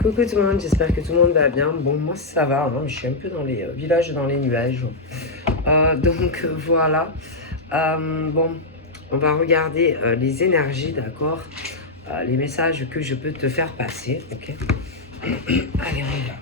Coucou tout le monde, j'espère que tout le monde va bien. Bon, moi ça va, hein, je suis un peu dans les villages, dans les nuages. Voilà. Bon, on va regarder les énergies, d'accord, les messages que je peux te faire passer, ok. Allez, on y va.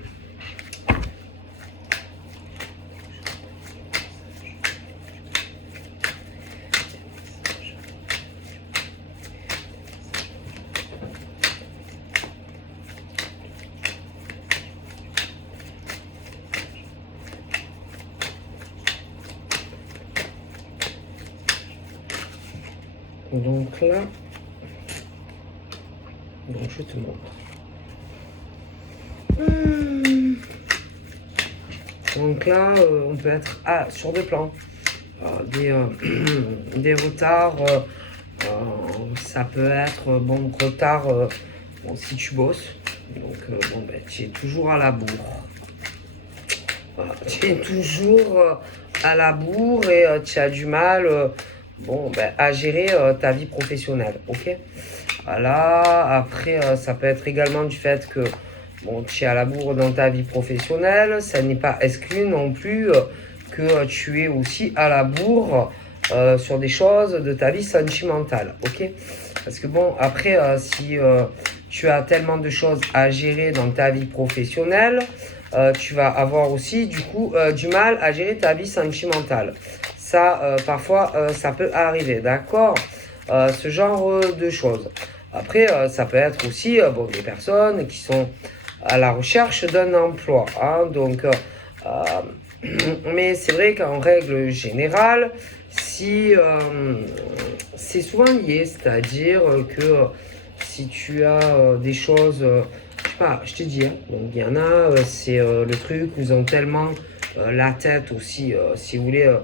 Donc là, donc je te montre. Donc là, on peut être sur deux plans. Des retards, ça peut être, bon, retard bon, si tu bosses. Donc, bon, ben, tu es toujours à la bourre. Voilà, tu es toujours à la bourre et tu as du mal bon, ben, à gérer ta vie professionnelle, ok. Voilà, après, ça peut être également du fait que bon, tu es à la bourre dans ta vie professionnelle. Ça n'est pas exclu non plus que tu es aussi à la bourre sur des choses de ta vie sentimentale, ok. Parce que bon, après, si tu as tellement de choses à gérer dans ta vie professionnelle, tu vas avoir aussi du coup du mal à gérer ta vie sentimentale. Ça, parfois, ça peut arriver, d'accord, ce genre de choses. Après, ça peut être aussi bon, des personnes qui sont à la recherche d'un emploi, hein, donc, mais c'est vrai qu'en règle générale, si c'est souvent lié, c'est-à-dire que si tu as des choses, je sais pas, je te dis, hein, donc il y en a, c'est le truc où ils ont tellement la tête aussi, si vous voulez,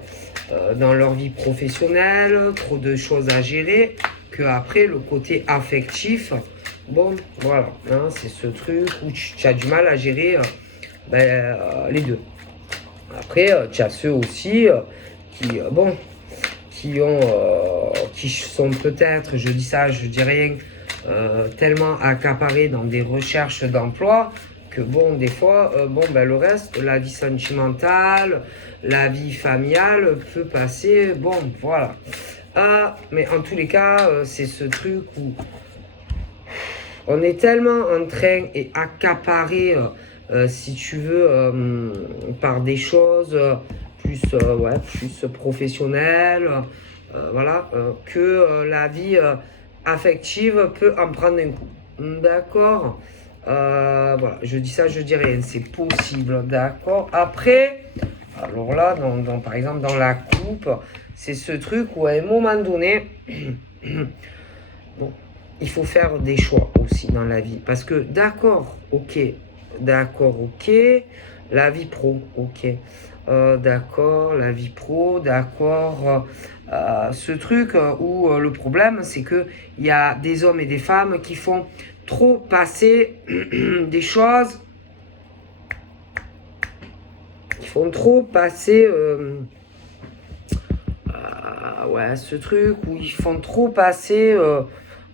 dans leur vie professionnelle, trop de choses à gérer, que après le côté affectif, bon, voilà, hein, c'est ce truc où tu as du mal à gérer les deux. Après, tu as ceux aussi qui, bon, qui sont peut-être, je dis ça, je dis rien, tellement accaparés dans des recherches d'emploi que bon, des fois, bon, ben, le reste, la vie sentimentale, la vie familiale peut passer, bon, voilà. Mais en tous les cas, c'est ce truc où on est tellement en train et accaparé, si tu veux, par des choses plus, ouais, plus professionnelles, voilà, que la vie affective peut en prendre un coup. D'accord. Voilà, je dis ça, je dis rien, c'est possible, d'accord. Après, alors là, par exemple, dans la coupe, c'est ce truc où à un moment donné, bon, il faut faire des choix aussi dans la vie. Parce que d'accord, ok, la vie pro, ok. D'accord, la vie pro, d'accord. Ce truc où le problème, c'est que il y a des hommes et des femmes qui font trop passer des choses, qui font trop passer, ouais, ce truc où ils font trop passer,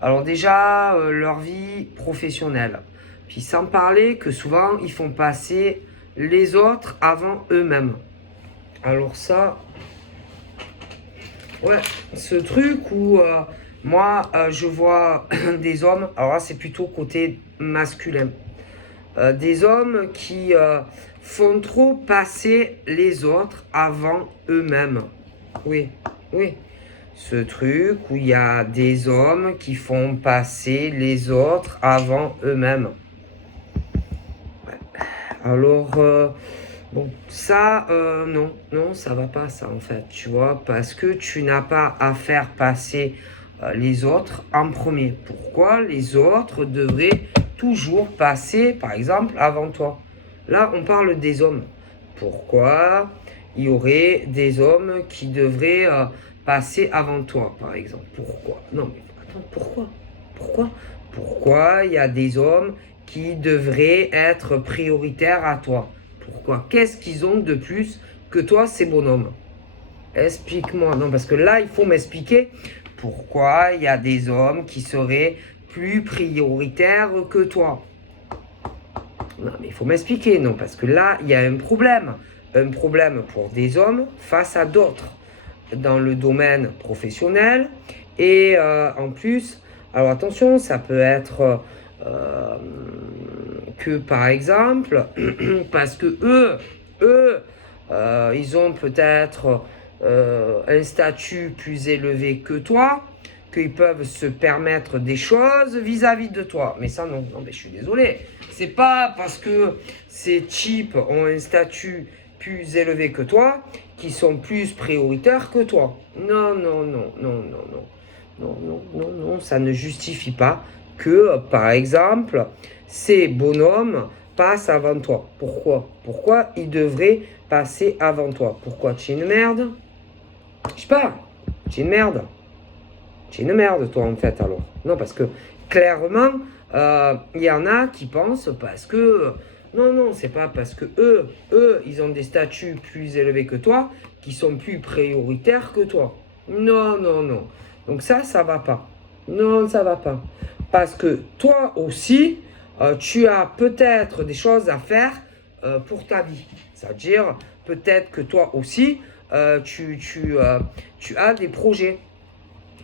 alors déjà, leur vie professionnelle. Puis sans parler que souvent, ils font passer les autres avant eux-mêmes. Alors ça, ouais, ce truc où moi, je vois des hommes, alors là, c'est plutôt côté masculin. Des hommes qui font trop passer les autres avant eux-mêmes. Oui, oui. Ce truc où il y a des hommes qui font passer les autres avant eux-mêmes. Ouais. Alors, bon, ça, non, non, ça va pas, ça, en fait, tu vois, parce que tu n'as pas à faire passer les autres en premier. Pourquoi les autres devraient toujours passer, par exemple, avant toi? Là, on parle des hommes. Pourquoi il y aurait des hommes qui devraient passer avant toi, par exemple? Pourquoi? Non, mais attends, pourquoi? Pourquoi il y a des hommes qui devraient être prioritaires à toi? Pourquoi? Qu'est-ce qu'ils ont de plus que toi, ces bonhommes? Explique-moi. Non, parce que là, il faut m'expliquer pourquoi il y a des hommes qui seraient plus prioritaires que toi. Non, mais il faut m'expliquer, non, parce que là, il y a un problème. Un problème pour des hommes face à d'autres dans le domaine professionnel. Et en plus, alors attention, ça peut être euh, que par exemple, parce que ils ont peut-être un statut plus élevé que toi, qu'ils peuvent se permettre des choses vis-à-vis de toi. Mais ça, non, non, mais je suis désolé. C'est pas parce que ces types ont un statut plus élevé que toi qui sont plus prioritaires que toi. Non, non, non, non, non, non. Non, non, non, non, ça ne justifie pas que, par exemple, ces bonhommes passent avant toi. Pourquoi? Pourquoi ils devraient passer avant toi? Pourquoi? Tu es une merde? Je sais pas. Tu es une merde. Tu es une merde, toi, en fait, alors. Non, parce que, clairement, il y en a qui pensent parce que... Non, non, c'est pas parce que ils ont des statuts plus élevés que toi, qui sont plus prioritaires que toi. Non, non, non. Donc ça va pas. Non, ça va pas. Parce que toi aussi, tu as peut-être des choses à faire pour ta vie. C'est-à-dire, peut-être que toi aussi, tu as des projets.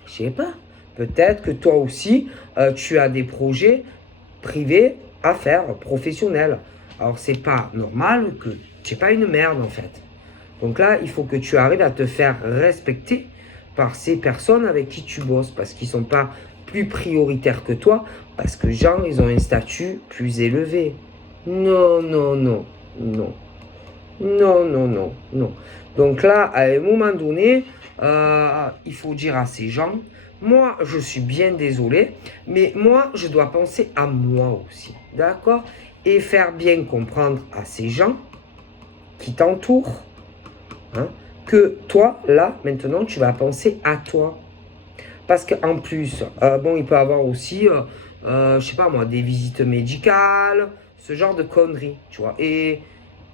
Je sais pas. Peut-être que toi aussi, tu as des projets privés à faire, professionnels. Alors, c'est pas normal que tu n'es pas une merde, en fait. Donc là, il faut que tu arrives à te faire respecter par ces personnes avec qui tu bosses, parce qu'ils ne sont pas plus prioritaires que toi, parce que genre, ils ont un statut plus élevé. Non, non, non, non. Non, non, non, non. Donc là, à un moment donné, il faut dire à ces gens, moi, je suis bien désolé, mais moi, je dois penser à moi aussi. D'accord? Et faire bien comprendre à ces gens qui t'entourent, hein, que toi, là, maintenant, tu vas penser à toi. Parce qu'en plus, bon, il peut y avoir aussi, je sais pas moi, des visites médicales, ce genre de conneries, tu vois. Et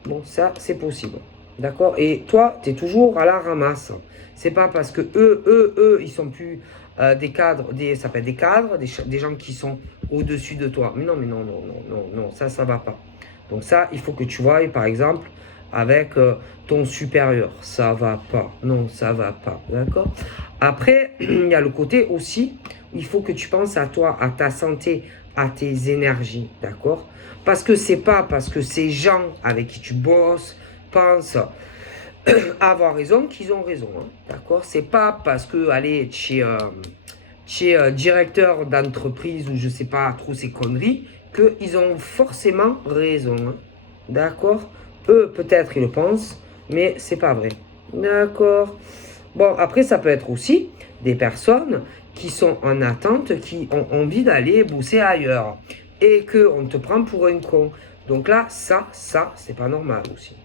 bon, ça, c'est possible. D'accord? Et toi, tu es toujours à la ramasse. C'est pas parce que ils sont plus des cadres, ça peut être des cadres, des gens qui sont au-dessus de toi. Mais non, mais non, non, non, non, non, ça va pas. Donc ça, il faut que tu vois, par exemple, avec ton supérieur. Ça va pas. Non, ça va pas. D'accord? Après, il y a le côté aussi, il faut que tu penses à toi, à ta santé, à tes énergies. D'accord? Parce que c'est pas parce que ces gens avec qui tu bosses pensent avoir raison qu'ils ont raison. Hein, d'accord? C'est pas parce que, allez, tu es directeur d'entreprise ou je sais pas trop ces conneries qu'ils ont forcément raison. Hein, d'accord? Eux, peut-être, ils le pensent, mais c'est pas vrai. D'accord? Bon, après, ça peut être aussi des personnes qui sont en attente, qui ont envie d'aller bosser ailleurs et qu'on te prend pour un con. Donc là, ça, c'est pas normal aussi.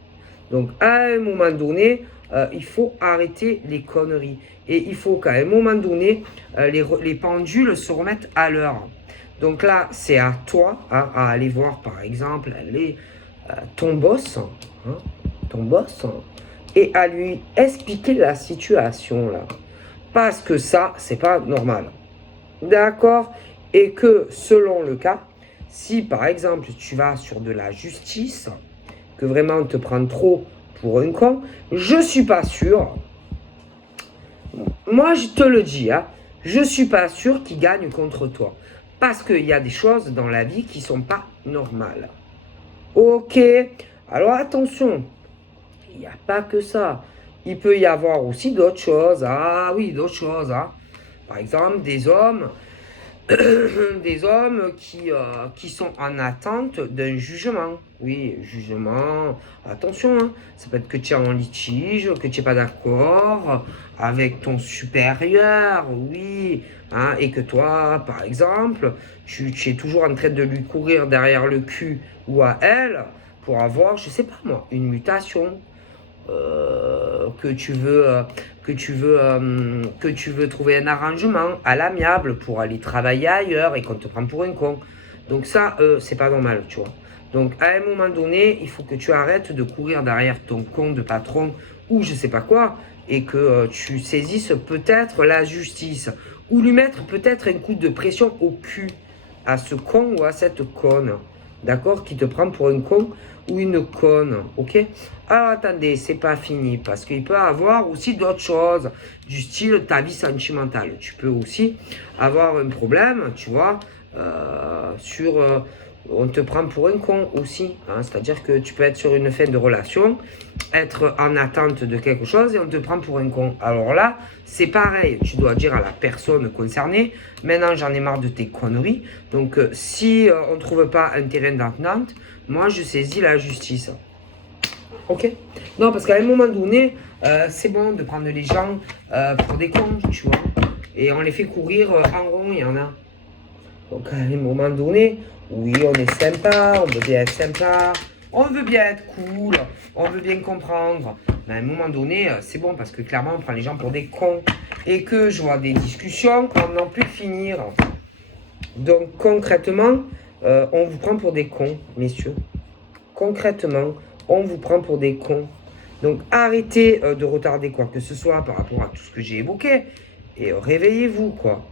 Donc à un moment donné, il faut arrêter les conneries. Et il faut qu'à un moment donné, les pendules se remettent à l'heure. Donc là, c'est à toi hein, à aller voir, par exemple, ton boss, hein, ton boss, et à lui expliquer la situation là. Parce que ça, c'est pas normal. D'accord? Et que selon le cas, si par exemple tu vas sur de la justice, que vraiment on te prend trop pour un con, je suis pas sûr. Moi je te le dis, hein, je suis pas sûr qu'il gagne contre toi. Parce qu'il y a des choses dans la vie qui sont pas normales. Ok, alors attention, il n'y a pas que ça. Il peut y avoir aussi d'autres choses. Ah oui, d'autres choses. Hein. Par exemple, des hommes des hommes qui sont en attente d'un jugement. Oui, jugement. Attention, hein, ça peut être que tu es en litige, que tu n'es pas d'accord avec ton supérieur, oui. Hein, et que toi, par exemple, tu es toujours en train de lui courir derrière le cul ou à elle pour avoir, je sais pas moi, une mutation. Que tu veux que tu veux trouver un arrangement à l'amiable pour aller travailler ailleurs et qu'on te prend pour un con. Donc ça, c'est pas normal, tu vois. Donc à un moment donné, il faut que tu arrêtes de courir derrière ton con de patron ou je sais pas quoi et que tu saisisses peut-être la justice ou lui mettre peut-être un coup de pression au cul à ce con ou à cette conne. d'accord, qui te prend pour un con ou une conne, ok? Alors attendez, c'est pas fini, parce qu'il peut avoir aussi d'autres choses, du style ta vie sentimentale. Tu peux aussi avoir un problème, tu vois, on te prend pour un con aussi, hein, c'est-à-dire que tu peux être sur une fin de relation, être en attente de quelque chose et on te prend pour un con. Alors là, c'est pareil, tu dois dire à la personne concernée, maintenant j'en ai marre de tes conneries, donc si on ne trouve pas un terrain d'entente, moi je saisis la justice. Ok? Non, parce qu'à un moment donné, c'est bon de prendre les gens pour des cons, tu vois. Et on les fait courir en rond, il y en a. Donc à un moment donné, oui, on est sympa, on veut bien être sympa, on veut bien être cool, on veut bien comprendre. Mais à un moment donné, c'est bon parce que clairement, on prend les gens pour des cons. Et que je vois des discussions qu'on n'en peut finir. Donc concrètement, on vous prend pour des cons, messieurs. Concrètement, on vous prend pour des cons. Donc arrêtez de retarder quoi que ce soit par rapport à tout ce que j'ai évoqué. Et réveillez-vous, quoi.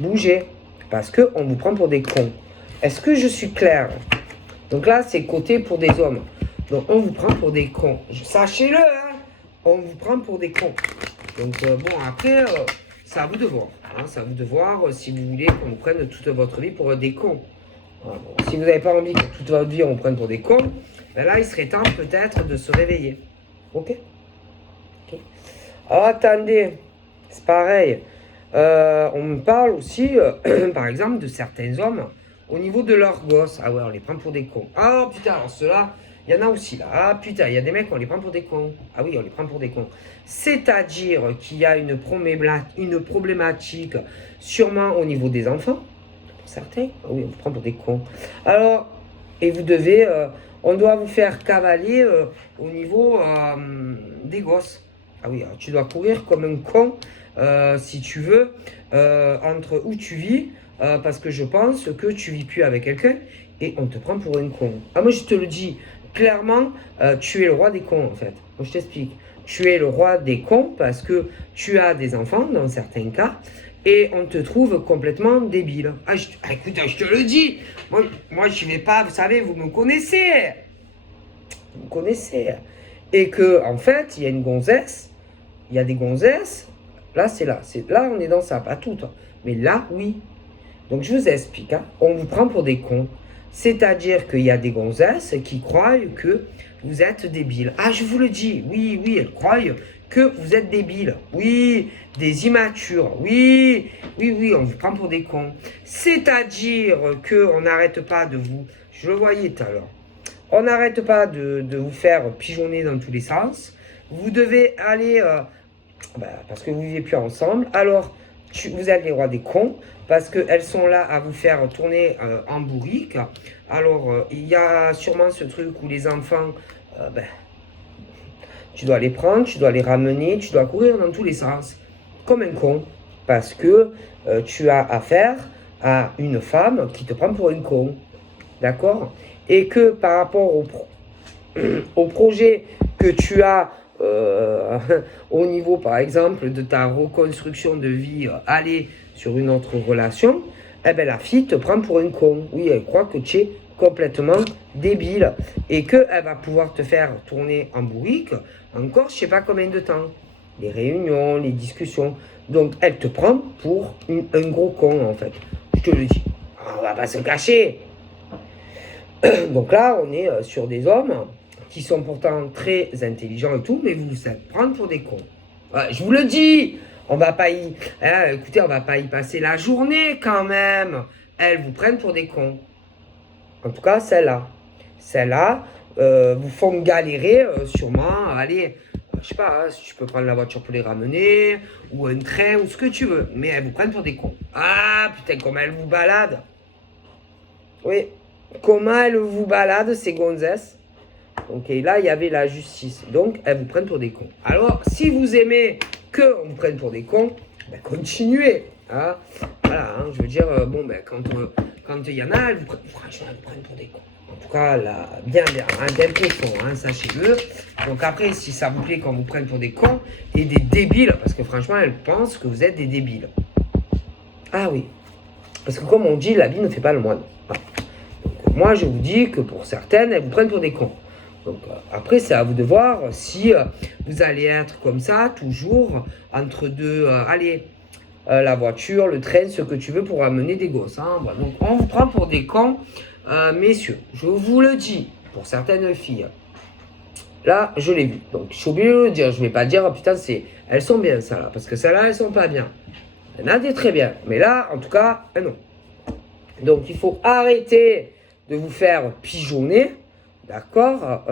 Bougez. Parce qu'on vous prend pour des cons. Est-ce que je suis clair? Donc là, c'est côté pour des hommes. Donc on vous prend pour des cons. Sachez-le, hein, on vous prend pour des cons. Donc bon, après, c'est à vous de voir. Hein, c'est à vous de voir si vous voulez qu'on vous prenne toute votre vie pour des cons. Voilà, bon, si vous n'avez pas envie que toute votre vie on vous prenne pour des cons, ben là, il serait temps peut-être de se réveiller. Ok? Alors attendez, c'est pareil. On me parle aussi, par exemple, de certains hommes au niveau de leurs gosses. Ah ouais, on les prend pour des cons. Ah putain, alors ceux-là, il y en a aussi là. Ah putain, il y a des mecs, on les prend pour des cons. Ah oui, on les prend pour des cons. C'est-à-dire qu'il y a une problématique sûrement au niveau des enfants. Pour certains, ah oui, on vous prend pour des cons. Alors, et vous devez, on doit vous faire cavaler au niveau des gosses. Ah oui, alors tu dois courir comme un con, si tu veux, entre où tu vis, parce que je pense que tu vis plus avec quelqu'un et on te prend pour un con. Ah, moi, je te le dis clairement, tu es le roi des cons, en fait. Moi, je t'explique. Tu es le roi des cons parce que tu as des enfants, dans certains cas, et on te trouve complètement débile. Ah, écoute, je te le dis. Moi, je ne vais pas, vous savez, vous me connaissez. Vous me connaissez. Et que, en fait, il y a une gonzesse. Il y a des gonzesses. Là, c'est là. Là, on est dans ça. Pas toutes. Mais là, oui. Donc, je vous explique. Hein. On vous prend pour des cons. C'est-à-dire qu'il y a des gonzesses qui croient que vous êtes débiles. Ah, je vous le dis. Oui, oui, elles croient que vous êtes débiles. Oui, des immatures. Oui, oui, oui, on vous prend pour des cons. C'est-à-dire qu'on n'arrête pas de vous... Je le voyais tout à l'heure. On n'arrête pas de vous faire pigeonner dans tous les sens. Vous devez aller... parce que vous ne vivez plus ensemble. Alors, vous êtes les rois des cons. Parce qu'elles sont là à vous faire tourner en bourrique. Alors, il y a sûrement ce truc où les enfants... tu dois les prendre, tu dois les ramener, tu dois courir dans tous les sens. Comme un con. Parce que tu as affaire à une femme qui te prend pour un con. D'accord? Et que par rapport au projet que tu as au niveau, par exemple, de ta reconstruction de vie, aller sur une autre relation, eh ben, la fille te prend pour un con. Oui, elle croit que tu es complètement débile et qu'elle va pouvoir te faire tourner en bourrique encore je sais pas combien de temps. Les réunions, les discussions. Donc, elle te prend pour un gros con, en fait. Je te le dis. On va pas se cacher. Donc là, on est sur des hommes qui sont pourtant très intelligents et tout, mais vous vous êtes prendre pour des cons. Ouais, je vous le dis, on va pas y... écoutez, on va pas y passer la journée quand même. Elles vous prennent pour des cons. En tout cas, celles-là. Celles-là vous font galérer sûrement. Allez, je sais pas, hein, si tu peux prendre la voiture pour les ramener, ou un train, ou ce que tu veux. Mais elles vous prennent pour des cons. Ah, putain, comment elles vous baladent. Oui. Comment elles vous baladent, ces gonzesses. Donc là, il y avait la justice. Donc, elles vous prennent pour des cons. Alors, si vous aimez qu'on vous prenne pour des cons, ben, continuez. Hein. Voilà, hein, je veux dire, bon, ben, quand il y en a, elles vous prennent pour des cons. En tout cas, là, bien, hein, bien profond, hein, sachez-le. Donc après, si ça vous plaît qu'on vous prenne pour des cons et des débiles, parce que franchement, elles pensent que vous êtes des débiles. Ah oui. Parce que comme on dit, la vie ne fait pas le moine. Voilà. Donc, moi, je vous dis que pour certaines, elles vous prennent pour des cons. Donc, après, c'est à vous de voir si vous allez être comme ça, toujours, entre deux, la voiture, le train, ce que tu veux pour amener des gosses. Hein. Voilà. Donc, on vous prend pour des cons, messieurs. Je vous le dis, pour certaines filles. Là, je l'ai vu. Donc, je suis obligé de le dire. Je ne vais pas dire, oh, putain, elles sont bien, ça là. Parce que celles-là, elles sont pas bien. Il y en a des très bien. Mais là, en tout cas, non. Donc, il faut arrêter de vous faire pigeonner, d'accord,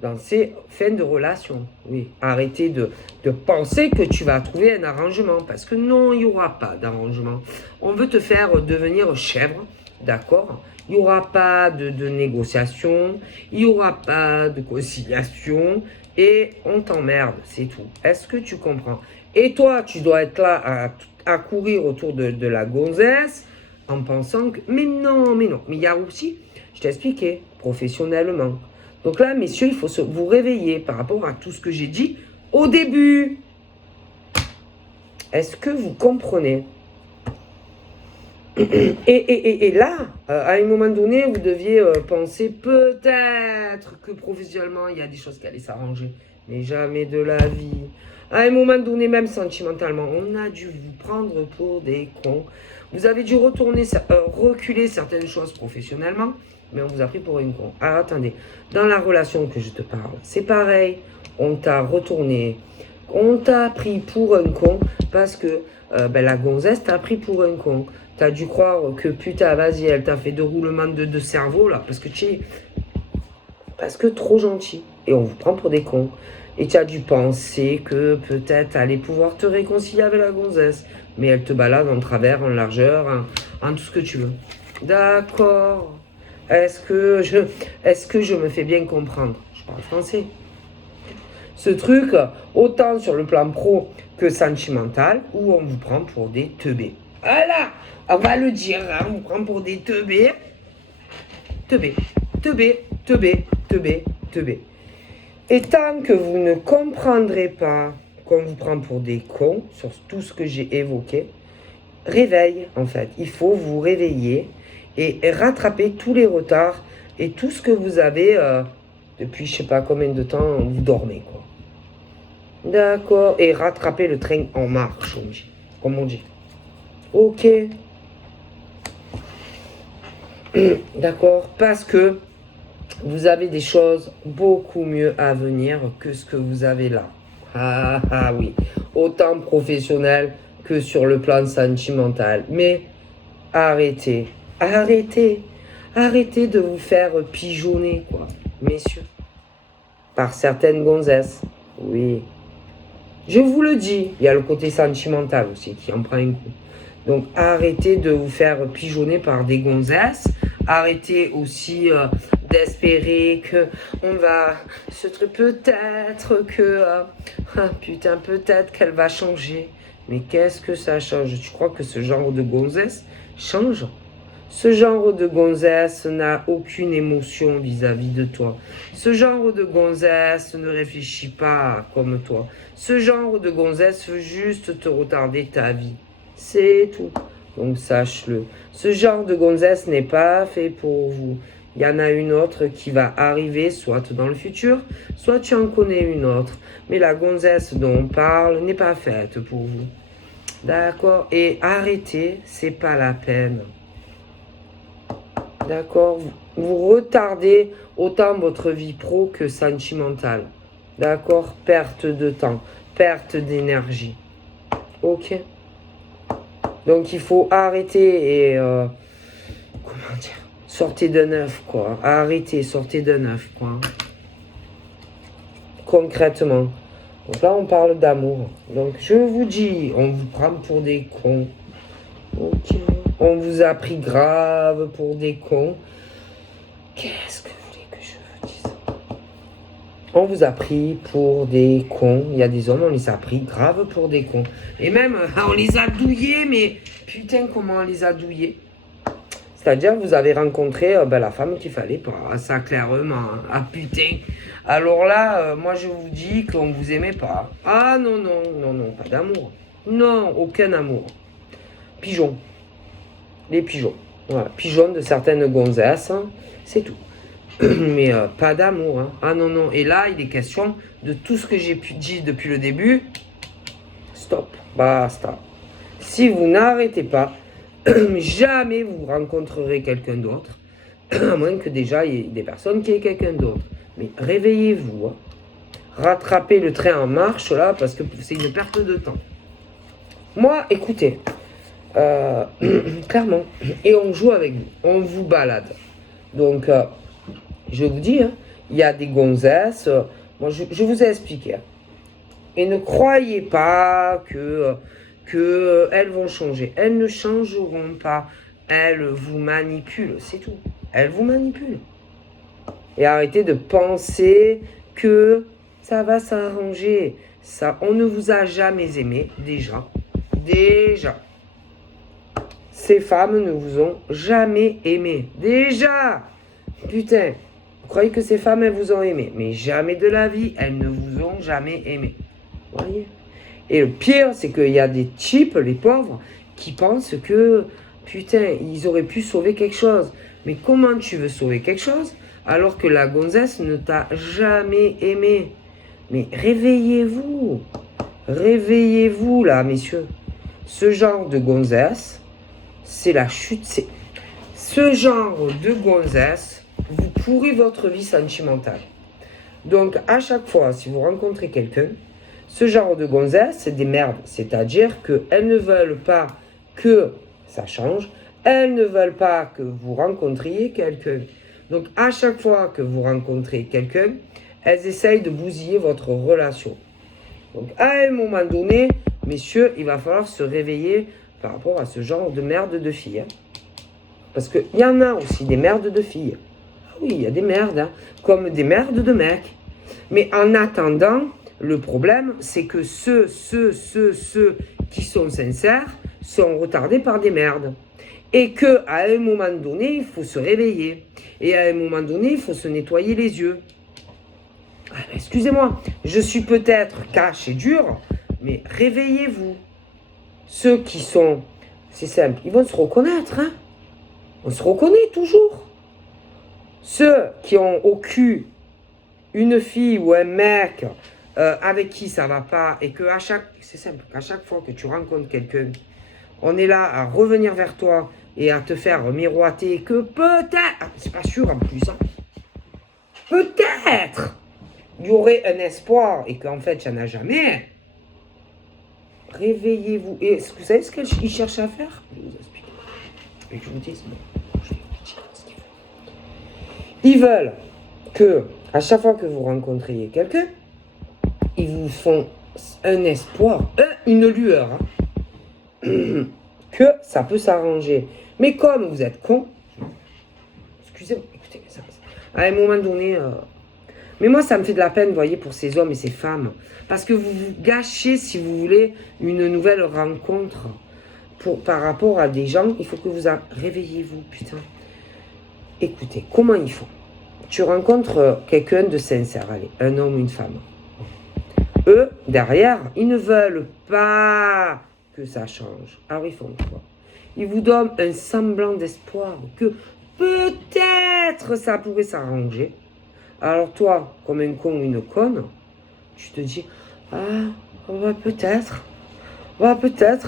dans ces fins de relation. Oui, arrêtez de penser que tu vas trouver un arrangement. Parce que non, il n'y aura pas d'arrangement. On veut te faire devenir chèvre, d'accord. Il n'y aura pas de négociation, il n'y aura pas de conciliation, et on t'emmerde, c'est tout. Est-ce que tu comprends? Et toi, tu dois être là à courir autour de la gonzesse, en pensant que, mais non, mais il y a aussi, je t'ai expliqué, professionnellement. Donc là, messieurs, il faut vous réveiller par rapport à tout ce que j'ai dit au début. Est-ce que vous comprenez? Et là, à un moment donné, vous deviez penser peut-être que professionnellement, il y a des choses qui allaient s'arranger. Mais jamais de la vie. À un moment donné, même sentimentalement, on a dû vous prendre pour des cons. Vous avez dû reculer certaines choses professionnellement, mais on vous a pris pour une con. Ah, attendez, dans la relation que je te parle, c'est pareil. On t'a retourné, on t'a pris pour un con parce que la gonzesse t'a pris pour un con. T'as dû croire que putain, vas-y, elle t'a fait 2 roulements de cerveau là, parce que trop gentil. Et on vous prend pour des cons. Et tu as dû penser que peut-être allait pouvoir te réconcilier avec la gonzesse. Mais elle te balade en travers, en largeur, en tout ce que tu veux. D'accord. Est-ce que je me fais bien comprendre? Je parle français. Ce truc, autant sur le plan pro que sentimental, où on vous prend pour des teubés. Voilà, on va le dire, hein, on vous prend pour des teubés. Teubés, teubés, teubés, teubés, teubés. Et tant que vous ne comprendrez pas qu'on vous prend pour des cons sur tout ce que j'ai évoqué, réveille en fait. Il faut vous réveiller et rattraper tous les retards et tout ce que vous avez depuis je sais pas combien de temps vous dormez quoi. D'accord. Et rattraper le train en marche, comme on dit. Ok. D'accord. Parce que vous avez des choses beaucoup mieux à venir que ce que vous avez là. Ah oui. Autant professionnel que sur le plan sentimental. Mais arrêtez. Arrêtez de vous faire pigeonner, quoi. Messieurs. Par certaines gonzesses. Oui. Je vous le dis, il y a le côté sentimental aussi qui en prend un coup. Donc arrêtez de vous faire pigeonner par des gonzesses. Arrêtez aussi d'espérer que on va ce truc peut-être que putain peut-être qu'elle va changer. Mais qu'est-ce que ça change? Tu crois que ce genre de gonzesse change? Ce genre de gonzesse n'a aucune émotion vis-à-vis de toi. Ce genre de gonzesse ne réfléchit pas comme toi. Ce genre de gonzesse veut juste te retarder ta vie. C'est tout. Donc sache-le. Ce genre de gonzesse n'est pas fait pour vous. Il y en a une autre qui va arriver, soit dans le futur, soit tu en connais une autre. Mais la gonzesse dont on parle n'est pas faite pour vous. D'accord? Et arrêtez, c'est pas la peine. D'accord? Vous retardez autant votre vie pro que sentimentale. D'accord? Perte de temps, perte d'énergie. Ok? Donc il faut arrêter et comment dire? Sortez de neuf quoi. Arrêtez, sortez de neuf quoi. Concrètement. Donc là on parle d'amour. Donc je vous dis, on vous prend pour des cons. Ok. On vous a pris grave pour des cons. Qu'est-ce que vous voulez que je vous dise? On vous a pris pour des cons. Il y a des hommes, on les a pris grave pour des cons. Et même, on les a douillés, mais putain, comment on les a douillés? C'est-à-dire, vous avez rencontré la femme qu'il fallait pas. Ça, clairement. Ah, putain. Alors là, moi, je vous dis qu'on vous aimait pas. Ah, non, pas d'amour. Non, aucun amour. Pigeons. Les pigeons. Voilà, pigeonne de certaines gonzesses, hein, c'est tout. Mais pas d'amour. Hein. Ah non, non. Et là, il est question de tout ce que j'ai dit depuis le début. Stop, basta. Si vous n'arrêtez pas, jamais vous rencontrerez quelqu'un d'autre. À moins que déjà il y ait des personnes qui aient quelqu'un d'autre. Mais réveillez-vous. Hein. Rattrapez le train en marche là, parce que c'est une perte de temps. Moi, écoutez, clairement, et on joue avec vous, on vous balade. Donc, je vous dis, hein, il y a des gonzesses, moi je vous ai expliqué. Hein. Et ne croyez pas que elles vont changer. Elles ne changeront pas. Elles vous manipulent, c'est tout. Elles vous manipulent. Et arrêtez de penser que ça va s'arranger. Ça, on ne vous a jamais aimé, déjà. Déjà. Ces femmes ne vous ont jamais aimé. Déjà. Putain. Vous croyez que ces femmes, elles vous ont aimé. Mais jamais de la vie, elles ne vous ont jamais aimé. Vous voyez? Et le pire, c'est qu'il y a des types, les pauvres, qui pensent que, putain, ils auraient pu sauver quelque chose. Mais comment tu veux sauver quelque chose alors que la gonzesse ne t'a jamais aimé? Mais réveillez-vous. Réveillez-vous, là, messieurs. Ce genre de gonzesse, c'est la chute. Ce genre de gonzesse vous pourrit votre vie sentimentale. Donc, à chaque fois, si vous rencontrez quelqu'un, ce genre de gonzesse, c'est des merdes. C'est-à-dire qu'elles ne veulent pas que ça change. Elles ne veulent pas que vous rencontriez quelqu'un. Donc, à chaque fois que vous rencontrez quelqu'un, elles essayent de bousiller votre relation. Donc, à un moment donné, messieurs, il va falloir se réveiller par rapport à ce genre de merde de filles. Hein. Parce qu'il y en a aussi des merdes de filles. Ah oui, il y a des merdes, hein, comme des merdes de mecs. Mais en attendant, le problème, c'est que ceux qui sont sincères sont retardés par des merdes. Et qu'à un moment donné, il faut se réveiller. Et à un moment donné, il faut se nettoyer les yeux. Ah, excusez-moi, je suis peut-être cash et dur, mais réveillez-vous. Ceux qui sont, c'est simple, ils vont se reconnaître. Hein. On se reconnaît toujours. Ceux qui ont au cul une fille ou un mec avec qui ça va pas et que c'est simple, qu'à chaque fois que tu rencontres quelqu'un, on est là à revenir vers toi et à te faire miroiter que peut-être, c'est pas sûr en plus, hein, peut-être il y aurait un espoir et qu'en fait il n'y en a jamais. Réveillez-vous. Et vous savez ce qu'ils cherchent à faire? Je vais vous expliquer. Et je vous dis, ils veulent que à chaque fois que vous rencontriez quelqu'un, ils vous font un espoir, une lueur, hein, que ça peut s'arranger. Mais comme vous êtes con, excusez-moi, écoutez, à un moment donné, mais moi ça me fait de la peine, vous voyez, pour ces hommes et ces femmes, parce que vous vous gâchez, si vous voulez, une nouvelle rencontre par rapport à des gens. Il faut que vous réveillez-vous, putain. Écoutez, comment ils font? Tu rencontres quelqu'un de sincère, allez, un homme ou une femme. Eux, derrière, ils ne veulent pas que ça change. Alors ils font quoi? Ils vous donnent un semblant d'espoir que peut-être ça pourrait s'arranger. Alors toi, comme un con ou une conne, tu te dis, ah, peut-être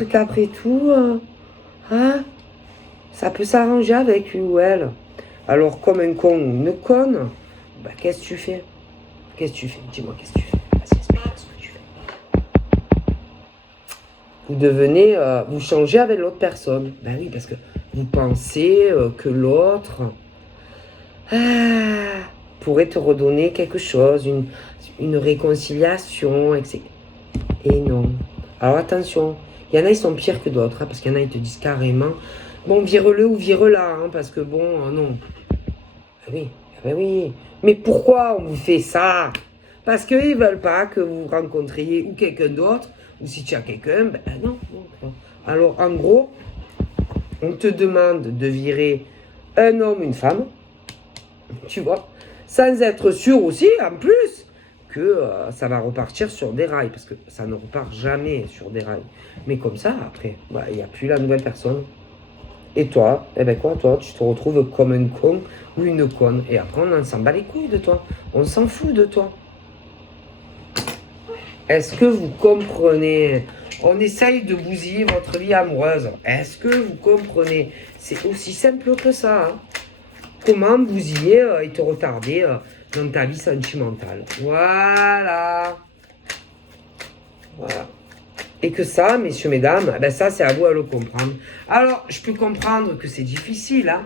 qu'après tout, ça peut s'arranger avec lui ou elle. Alors, comme un con ou une conne, bah, qu'est-ce que tu fais? Qu'est-ce que tu fais? Dis-moi, qu'est-ce que tu fais? Vas-y, explique-moi ce que tu fais. Vous devenez, vous changez avec l'autre personne. Ben oui, parce que vous pensez que l'autre pourrait te redonner quelque chose, une réconciliation, etc. Et non. Alors attention, il y en a, ils sont pires que d'autres, hein, parce qu'il y en a, ils te disent carrément, bon, vire-le ou vire-la, hein, parce que bon, non. Ah oui, ah ben oui. Mais pourquoi on vous fait ça? Parce qu'ils ne veulent pas que vous rencontriez ou quelqu'un d'autre, ou si tu as quelqu'un, ben non, non. Alors en gros, on te demande de virer un homme, une femme, tu vois, sans être sûr aussi, en plus, que ça va repartir sur des rails, parce que ça ne repart jamais sur des rails. Mais comme ça, après, il n'y a plus la nouvelle personne. Et toi, eh ben quoi, toi, tu te retrouves comme un con ou une conne. Et après, on s'en bat les couilles de toi. On s'en fout de toi. Est-ce que vous comprenez? On essaye de bousiller votre vie amoureuse. Est-ce que vous comprenez? C'est aussi simple que ça. Hein. Comment bousiller et te retarder dans ta vie sentimentale. Voilà. Voilà. Et que ça, messieurs, mesdames, ben ça, c'est à vous à le comprendre. Alors, je peux comprendre que c'est difficile, hein,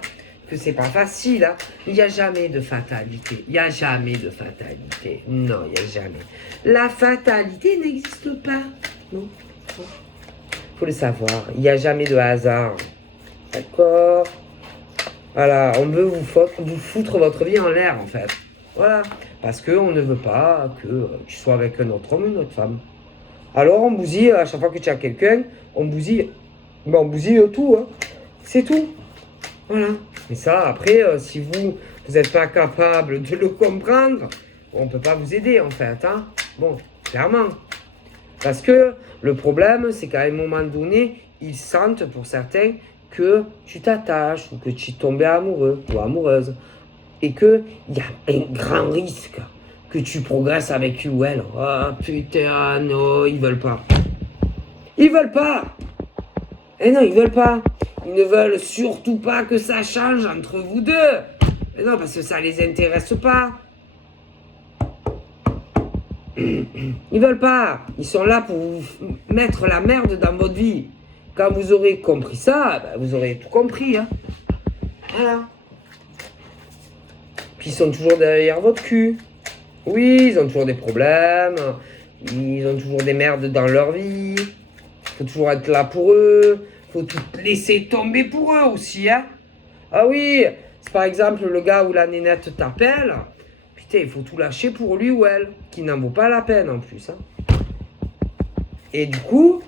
que c'est pas facile. Hein. Il n'y a jamais de fatalité. Il n'y a jamais de fatalité. Non, il n'y a jamais. La fatalité n'existe pas. Non. Il faut le savoir. Il n'y a jamais de hasard. D'accord? Voilà, on veut vous foutre votre vie en l'air, en fait. Voilà. Parce qu'on ne veut pas que tu sois avec un autre homme ou une autre femme. Alors on bousille, à chaque fois que tu as quelqu'un, on bousille tout, hein. C'est tout. Voilà. Mais ça, après, si vous n'êtes pas capable de le comprendre, on ne peut pas vous aider, en fait. Hein. Bon, clairement. Parce que le problème, c'est qu'à un moment donné, ils sentent, pour certains, que tu t'attaches ou que tu es tombé amoureux ou amoureuse. Et qu'il y a un grand risque que tu progresses avec lui ou elle. Oh putain, non, ils veulent pas. Ils veulent pas. Eh non, ils veulent pas. Ils ne veulent surtout pas que ça change entre vous deux. Mais non, parce que ça les intéresse pas. Ils veulent pas. Ils sont là pour vous mettre la merde dans votre vie. Quand vous aurez compris ça, ben vous aurez tout compris. Hein. Voilà. Puis ils sont toujours derrière votre cul. Oui, ils ont toujours des problèmes, ils ont toujours des merdes dans leur vie, il faut toujours être là pour eux, il faut tout laisser tomber pour eux aussi, hein. Ah oui, c'est par exemple le gars ou la nénette t'appelle, putain, il faut tout lâcher pour lui ou elle, qui n'en vaut pas la peine en plus, hein. Et du coup,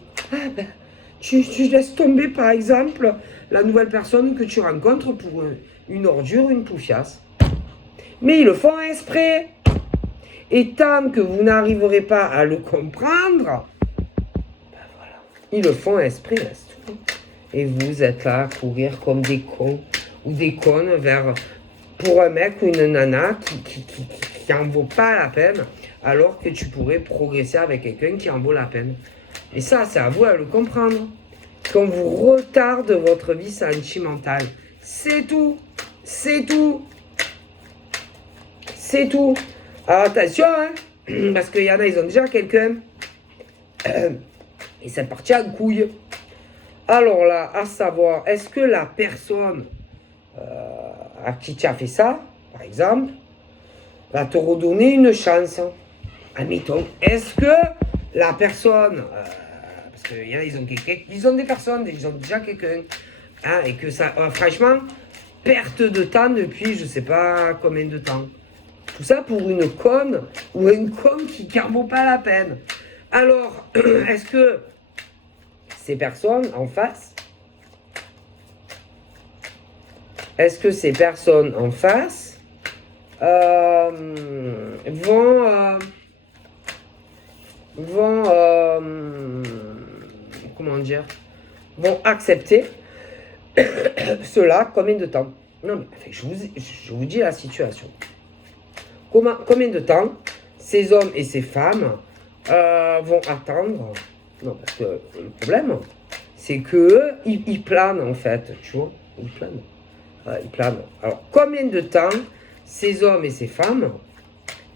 tu laisses tomber par exemple la nouvelle personne que tu rencontres pour une ordure, une poufiasse. Mais ils le font exprès. Et tant que vous n'arriverez pas à le comprendre, ben voilà, ils le font exprès, c'est tout. Et vous êtes là à courir comme des cons ou des connes pour un mec ou une nana qui en vaut pas la peine, alors que tu pourrais progresser avec quelqu'un qui en vaut la peine. Et ça, c'est à vous à le comprendre. Qu'on vous retarde votre vie sentimentale. C'est tout. C'est tout. C'est tout. Alors attention, hein, parce qu'il y en a, ils ont déjà quelqu'un. Et c'est parti en couille. Alors là, à savoir, est-ce que la personne à qui tu as fait ça, par exemple, va te redonner une chance? Admettons, est-ce que la personne, parce qu'il y en a, ils ont des personnes, ils ont déjà quelqu'un, hein, et que ça, franchement, perte de temps depuis je sais pas combien de temps. Tout ça pour une conne ou un con qui n'en vaut pas la peine. Alors, est-ce que ces personnes en face, vont accepter cela combien de temps? Non, mais enfin, je vous dis la situation. Combien de temps ces hommes et ces femmes vont attendre? Non, parce que le problème, c'est qu'eux, ils planent en fait, tu vois, ils planent. Ils planent. Alors, combien de temps ces hommes et ces femmes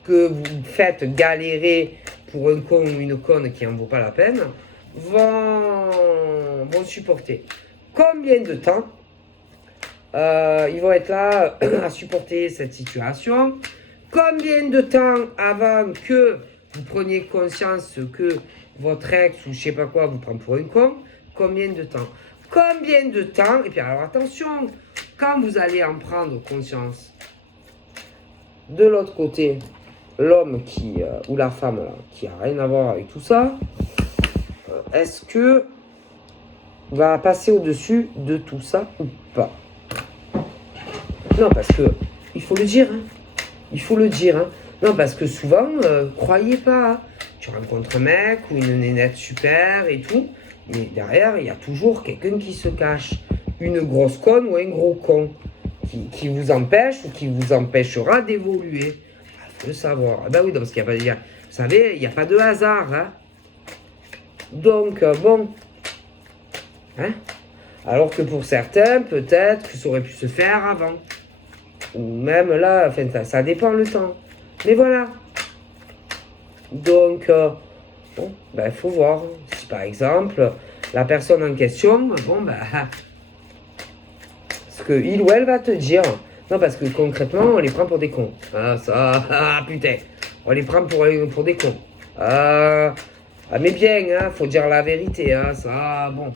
que vous faites galérer pour un con ou une conne qui n'en vaut pas la peine, vont supporter? Combien de temps ils vont être là à supporter cette situation? Combien de temps avant que vous preniez conscience que votre ex ou je sais pas quoi vous prend pour un con? Combien de temps? Combien de temps? Et puis alors attention, quand vous allez en prendre conscience, de l'autre côté, l'homme ou la femme là, qui a rien à voir avec tout ça, est-ce que va passer au-dessus de tout ça ou pas? Non, parce que il faut le dire, hein. Il faut le dire, hein. Non, parce que souvent, croyez pas, hein. Tu rencontres un mec ou une nénette super et tout, mais derrière, il y a toujours quelqu'un qui se cache. une grosse conne ou un gros con qui vous empêche ou qui vous empêchera d'évoluer. Il faut le savoir. Ben oui, parce qu'il n'y a pas, vous savez, il n'y a pas de hasard. Hein. Donc, bon. Hein? Alors que pour certains, peut-être que ça aurait pu se faire avant. Ou même là, enfin, ça dépend le temps. Mais voilà. Donc, bon, ben, faut voir. Si par exemple, la personne en question, bon, ben, ce qu'il ou elle va te dire. Non, parce que concrètement, on les prend pour des cons. Ah, ça, ah, putain. On les prend pour des cons. Ah, mais bien, hein, faut dire la vérité, hein, ça, bon.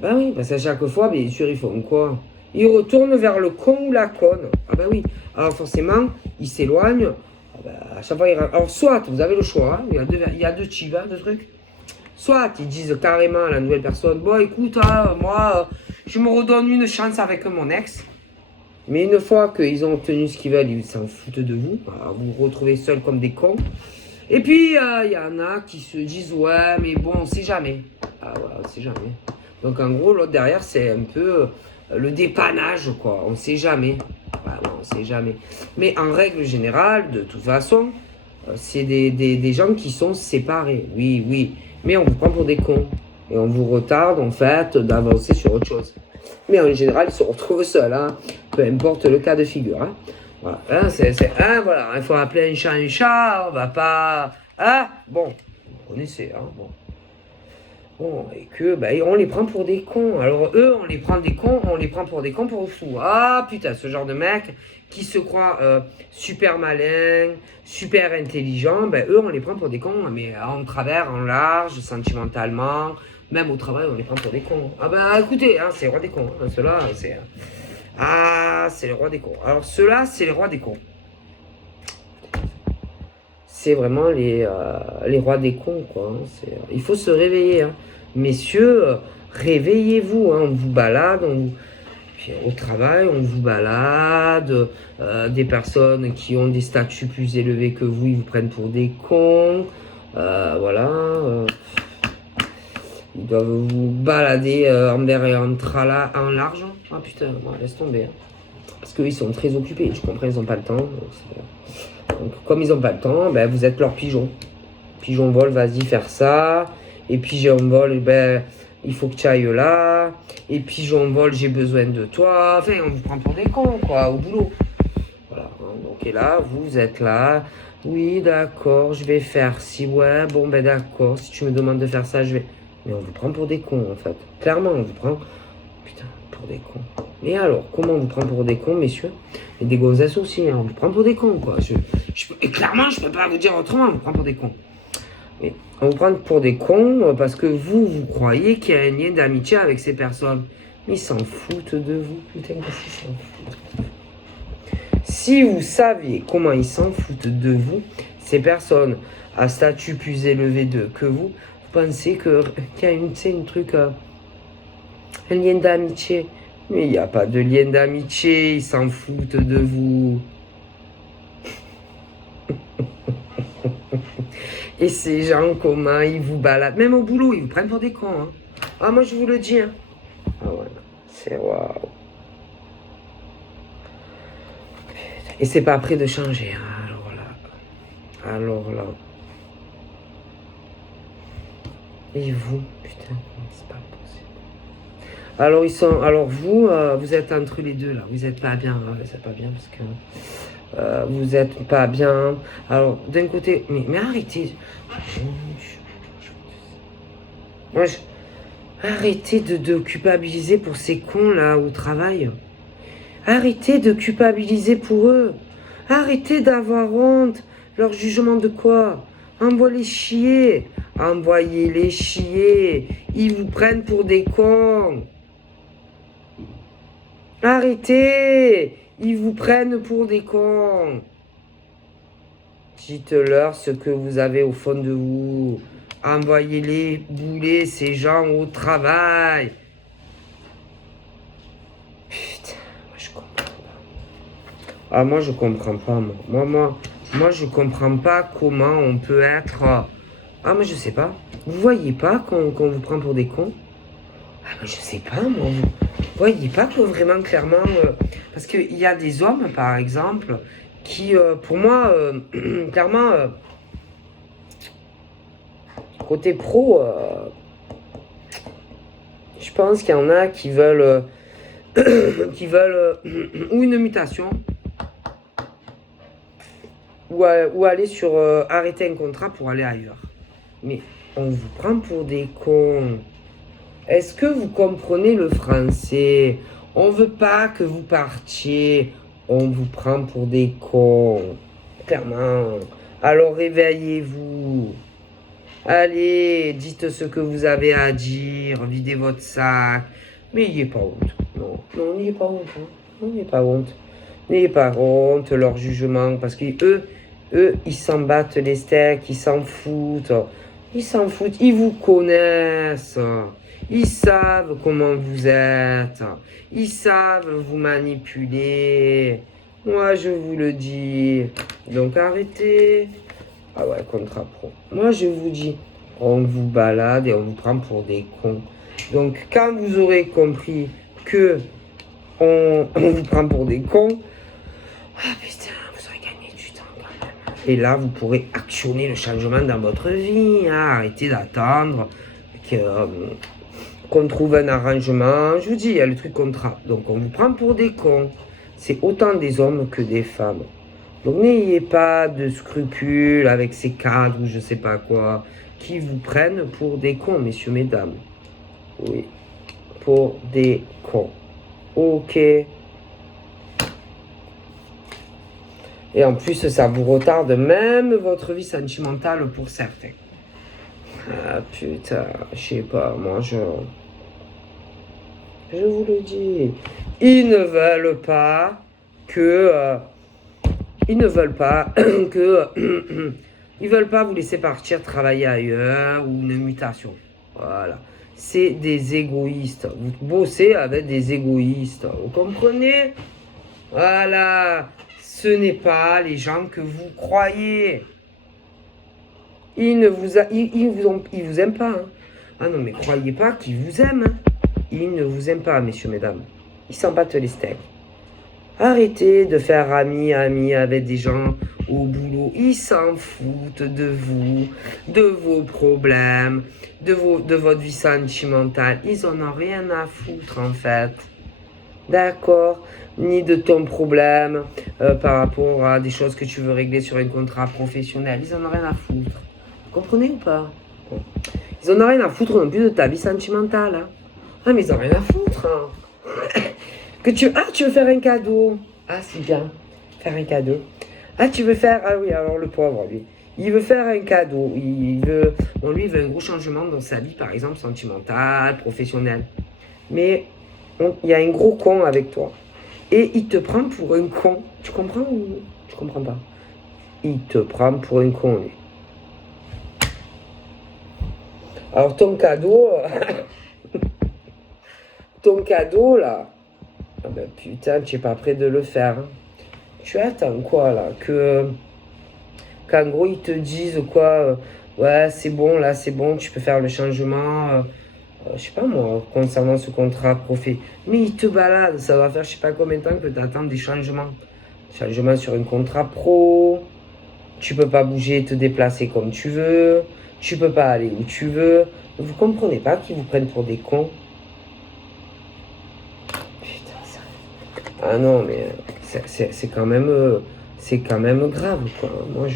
Ben oui, parce qu'à chaque fois, bien sûr, ils font quoi? Ils retournent vers le con ou la conne. Ah ben oui. Alors forcément, ils s'éloignent. Ah ben, à chaque fois, alors soit, vous avez le choix, hein, il y a deux types, hein, de trucs. Soit ils disent carrément à la nouvelle personne, bon écoute, hein, moi, je me redonne une chance avec mon ex. Mais une fois qu'ils ont obtenu ce qu'ils veulent, ils s'en foutent de vous. Alors, vous vous retrouvez seuls comme des cons. Et puis, il y en a qui se disent, ouais, mais bon, on sait jamais. Ah ouais, on sait jamais. Donc en gros, l'autre derrière, c'est un peu le dépannage, quoi. On ne sait jamais. Ouais, on ne sait jamais. Mais en règle générale, de toute façon, c'est des gens qui sont séparés. Oui, oui. Mais on vous prend pour des cons. Et on vous retarde, en fait, d'avancer sur autre chose. Mais en général, ils se retrouvent seuls, hein. Peu importe le cas de figure. Hein. Voilà, hein, voilà. Il faut appeler un chat, on va pas... Hein. Bon, vous connaissez, hein, bon. Bon, et que, ben, on les prend pour des cons. Alors, eux, on les prend des cons, on les prend pour des cons pour fous. Ah, putain, ce genre de mec qui se croit super malin, super intelligent, ben, eux, on les prend pour des cons, mais en travers, en large, sentimentalement, même au travail, on les prend pour des cons. Ah, ben, écoutez, hein, c'est le roi des cons. Hein, ceux-là, c'est... Ah, c'est le roi des cons. Alors, ceux-là, c'est les rois des cons. C'est vraiment les rois des cons, quoi. Hein. Il faut se réveiller, hein. Messieurs, réveillez-vous, hein. On vous balade, puis, au travail, on vous balade, des personnes qui ont des statuts plus élevés que vous, ils vous prennent pour des cons, voilà. Ils doivent vous balader en l'air et en large. Ah putain, laisse tomber. Hein. Parce qu'eux, ils sont très occupés, je comprends, ils n'ont pas le temps. Donc, comme ils n'ont pas le temps, ben, vous êtes leur pigeon. Pigeon vol, vas-y faire ça. Et pigeon vol, ben, il faut que tu ailles là. Et pigeon vol, j'ai besoin de toi. Enfin, on vous prend pour des cons, quoi, au boulot. Voilà. Donc, et là, vous êtes là. Oui, d'accord, je vais faire si. Ouais, bon, ben d'accord. Si tu me demandes de faire ça, je vais. Mais on vous prend pour des cons, en fait. Clairement, on vous prend. Putain, pour des cons. Mais alors, comment on vous prend pour des cons, messieurs? Et des gonzesses aussi, hein. On vous prend pour des cons, quoi. Et clairement, je peux pas vous dire autrement, on vous prend pour des cons. Mais on vous prend pour des cons parce que vous croyez qu'il y a un lien d'amitié avec ces personnes. Mais ils s'en foutent de vous, putain, qu'est-ce qu'ils s'en foutent. Si vous saviez comment ils s'en foutent de vous, ces personnes à statut plus élevé que vous pensez qu'il y a une truc, un lien d'amitié. Mais il n'y a pas de lien d'amitié, ils s'en foutent de vous. Et ces gens, comment ils vous baladent, même au boulot, ils vous prennent pour des cons. Hein. Ah, moi je vous le dis. Hein. Ah ouais, c'est waouh. Et c'est pas prêt de changer. Hein. Alors là. Et vous, putain, c'est pas possible. Alors vous êtes entre les deux là. Vous êtes pas bien, hein. Vous êtes pas bien parce que vous êtes pas bien. Alors d'un côté, mais arrêtez. Moi, arrêtez de culpabiliser pour ces cons là au travail. Arrêtez de culpabiliser pour eux. Arrêtez d'avoir honte. Leur jugement de quoi? Envoyez-les chier. Envoyez-les chier. Ils vous prennent pour des cons. Arrêtez. Ils vous prennent pour des cons. Dites-leur ce que vous avez au fond de vous. Envoyez-les bouler ces gens au travail. Putain, moi je comprends pas. Ah, moi je comprends pas, moi je comprends pas comment on peut être... Ah, mais je sais pas. Vous voyez pas qu'on vous prend pour des cons? Ah, mais je sais pas, moi. voyez pas que vraiment, clairement... parce qu'il y a des hommes, par exemple, qui, pour moi, clairement, côté pro, je pense qu'il y en a qui veulent... qui veulent ou une mutation, ou aller sur arrêter un contrat pour aller ailleurs. Mais on vous prend pour des cons. Est-ce que vous comprenez le français? On veut pas que vous partiez. On vous prend pour des cons. Clairement. Alors réveillez-vous. Allez, dites ce que vous avez à dire. Videz votre sac. Mais n'ayez pas honte. Non, non, n'ayez pas honte. Hein. Non, n'ayez pas honte. N'ayez pas honte, leur jugement. Parce que eux, ils s'en battent les steaks. Ils s'en foutent. Ils s'en foutent. Ils vous connaissent. Ils savent comment vous êtes. Ils savent vous manipuler. Moi, je vous le dis. Donc, arrêtez. Ah ouais, contrat pro. Moi, je vous dis, on vous balade et on vous prend pour des cons. Donc, quand vous aurez compris que on vous prend pour des cons, ah putain, vous aurez gagné du temps quand même. Et là, vous pourrez actionner le changement dans votre vie. Hein. Arrêtez d'attendre qu'on trouve un arrangement. Je vous dis, il y a le truc contrat. Donc, on vous prend pour des cons. C'est autant des hommes que des femmes. Donc, n'ayez pas de scrupules avec ces cadres ou je sais pas quoi qui vous prennent pour des cons, messieurs, mesdames. Oui, pour des cons. Ok. Et en plus, ça vous retarde même votre vie sentimentale pour certains. Ah putain, je sais pas, moi je vous le dis. Ils ne veulent pas que... ils ne veulent pas que... ils veulent pas vous laisser partir travailler ailleurs ou une mutation. Voilà. C'est des égoïstes. Vous bossez avec des égoïstes. Vous comprenez? Voilà. Ce n'est pas les gens que vous croyez. Ils ne vous, ils vous aiment pas. Hein. Ah non, mais croyez pas qu'ils vous aiment. Hein. Ils ne vous aiment pas, messieurs, mesdames. Ils s'en battent les steaks. Arrêtez de faire ami avec des gens au boulot. Ils s'en foutent de vous, de vos problèmes, de votre vie sentimentale. Ils en ont rien à foutre, en fait. D'accord? Ni de ton problème par rapport à des choses que tu veux régler sur un contrat professionnel. Ils en ont rien à foutre. Vous comprenez ou pas? Ils en ont rien à foutre non plus de ta vie sentimentale. Hein. Ah, mais ils en ont rien à foutre. Hein. Tu veux faire un cadeau. Ah, c'est bien. Faire un cadeau. Ah, tu veux faire... Ah oui, alors le pauvre, lui. Il veut faire un cadeau. Il veut... Bon, lui, il veut un gros changement dans sa vie, par exemple, sentimentale, professionnelle. Mais il y a un gros con avec toi. Et il te prend pour un con. Tu comprends ou tu comprends pas? Il te prend pour un con, lui. Alors, ton cadeau... ton cadeau, là... Ah ben putain, tu n'es pas prêt de le faire. Hein. Tu attends quoi, là? Qu'en gros, ils te disent quoi? Ouais, c'est bon, là, c'est bon, tu peux faire le changement... je sais pas moi, concernant ce contrat profit. Mais il te balade, ça va faire je sais pas combien de temps que tu attends des changements. Changements sur un contrat pro, tu peux pas bouger, te déplacer comme tu veux, tu peux pas aller où tu veux. Vous comprenez pas qu'ils vous prennent pour des cons? Putain, ça... Ah non, mais c'est quand même grave, quoi. Moi,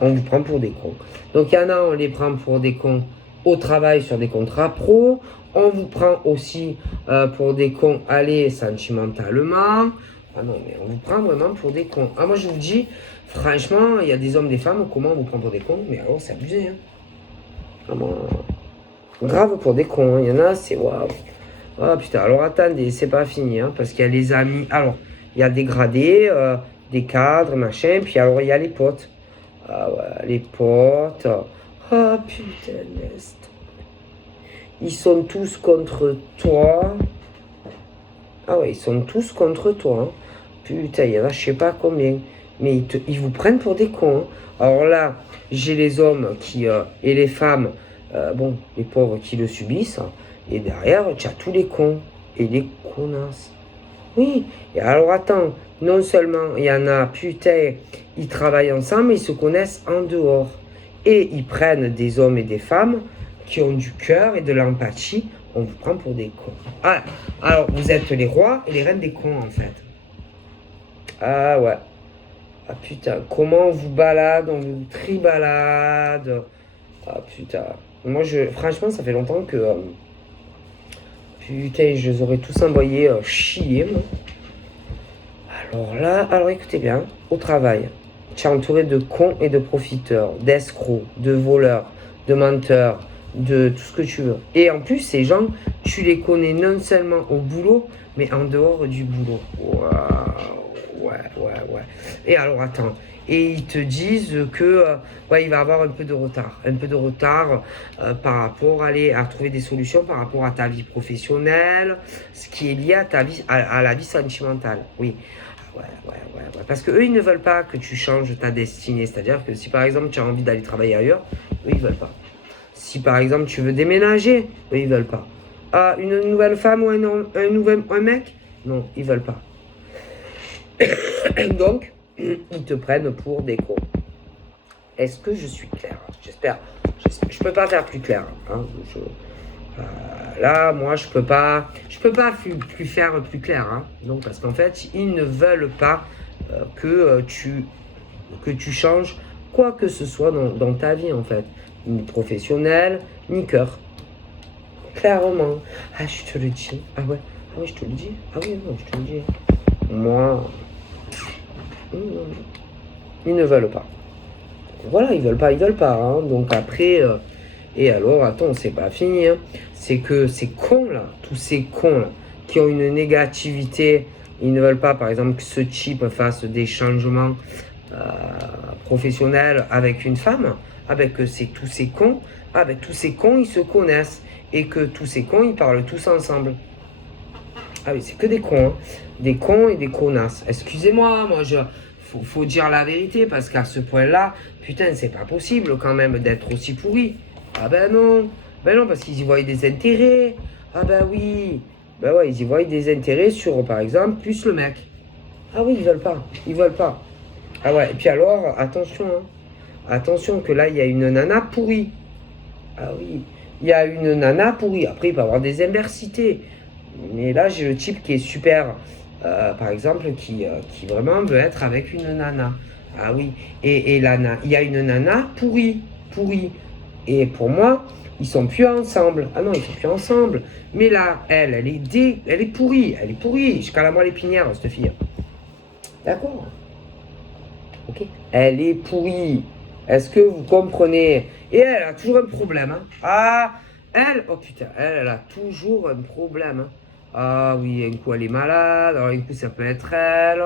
on vous prend pour des cons. Donc, il y en a, on les prend pour des cons au travail sur des contrats pro. On vous prend aussi pour des cons aller sentimentalement. Ah non, mais on vous prend vraiment pour des cons. Ah, moi, je vous dis, franchement, il y a des hommes, des femmes, comment on vous prend pour des cons? Mais alors, c'est abusé. Hein. Vraiment, grave pour des cons. Hein. Il y en a, c'est waouh. Ah putain, alors attendez, c'est pas fini. Hein, parce qu'il y a les amis. Alors, il y a des gradés, des cadres, machin. Puis alors, il y a les potes. Ah ouais, les potes. Ah putain, Nest. Ils sont tous contre toi. Ah ouais, ils sont tous contre toi. Hein. Putain, il y en a je sais pas combien. Mais ils vous prennent pour des cons. Hein. Alors là, j'ai les hommes qui et les femmes, bon, les pauvres qui le subissent. Et derrière, tu as tous les cons. et les connasses. Oui, et alors attends, non seulement il y en a, putain, ils travaillent ensemble, ils se connaissent en dehors. Et ils prennent des hommes et des femmes qui ont du cœur et de l'empathie. On vous prend pour des cons. Ah, alors vous êtes les rois et les reines des cons en fait. Ah ouais. Ah putain, comment on vous balade, on vous tribalade. Ah putain. Moi, franchement, ça fait longtemps que... putain, je les aurais tous envoyés chier, moi. Alors écoutez bien, au travail, tu es entouré de cons et de profiteurs, d'escrocs, de voleurs, de menteurs, de tout ce que tu veux. Et en plus, ces gens, tu les connais non seulement au boulot, mais en dehors du boulot. Waouh, ouais. Et alors, attends. Et ils te disent que ouais, il va avoir un peu de retard par rapport à trouver des solutions par rapport à ta vie professionnelle, ce qui est lié à ta vie, à la vie sentimentale. Oui. Ouais. Parce que eux, ils ne veulent pas que tu changes ta destinée. C'est-à-dire que si par exemple tu as envie d'aller travailler ailleurs, eux, ils veulent pas. Si par exemple tu veux déménager, eux, ils veulent pas. Ah, une nouvelle femme ou un mec? Non, ils veulent pas. Donc, ils te prennent pour des cons. Est-ce que je suis clair? J'espère. Je peux pas faire plus clair. Hein. Là, moi, je peux pas plus faire plus clair. Hein. Donc, parce qu'en fait, ils ne veulent pas que tu changes quoi que ce soit dans ta vie, en fait. Ni professionnel, ni cœur. Clairement. Ah, je te le dis. Ah ouais. Ah oui, je te le dis. Ah oui, non, je te le dis. Moi, ils ne veulent pas. Voilà, ils veulent pas. Hein. Donc après, et alors, attends, c'est pas fini. Hein. C'est que ces cons-là, tous ces cons-là, qui ont une négativité, ils ne veulent pas, par exemple, que ce type fasse des changements professionnels avec une femme, avec tous ces cons, avec tous ces cons, ils se connaissent. Et que tous ces cons, ils parlent tous ensemble. Ah oui, c'est que des cons. Hein. Des cons et des connasses. Excusez-moi, faut dire la vérité, parce qu'à ce point-là, putain, c'est pas possible quand même d'être aussi pourri. Ah ben non, parce qu'ils y voient des intérêts. Ah ben oui, ben ouais, ils y voient des intérêts sur, par exemple, plus le mec. Ah oui, ils veulent pas. Ah ouais, et puis alors, attention, hein. Attention que là, il y a une nana pourrie. Ah oui, il y a une nana pourrie. Après, il peut y avoir des inversités. Mais là, j'ai le type qui est super, par exemple, qui vraiment veut être avec une nana. Ah oui, et il y a une nana pourrie. Et pour moi, ils sont plus ensemble. Ah non, ils sont plus ensemble. Mais là, elle est pourrie. Jusqu'à la moelle épinière, cette fille. D'accord. Ok. Elle est pourrie. Est-ce que vous comprenez? Et elle a toujours un problème. Hein. Ah, oh putain, elle a toujours un problème. Hein. Ah oui, un coup elle est malade, alors un coup ça peut être elle.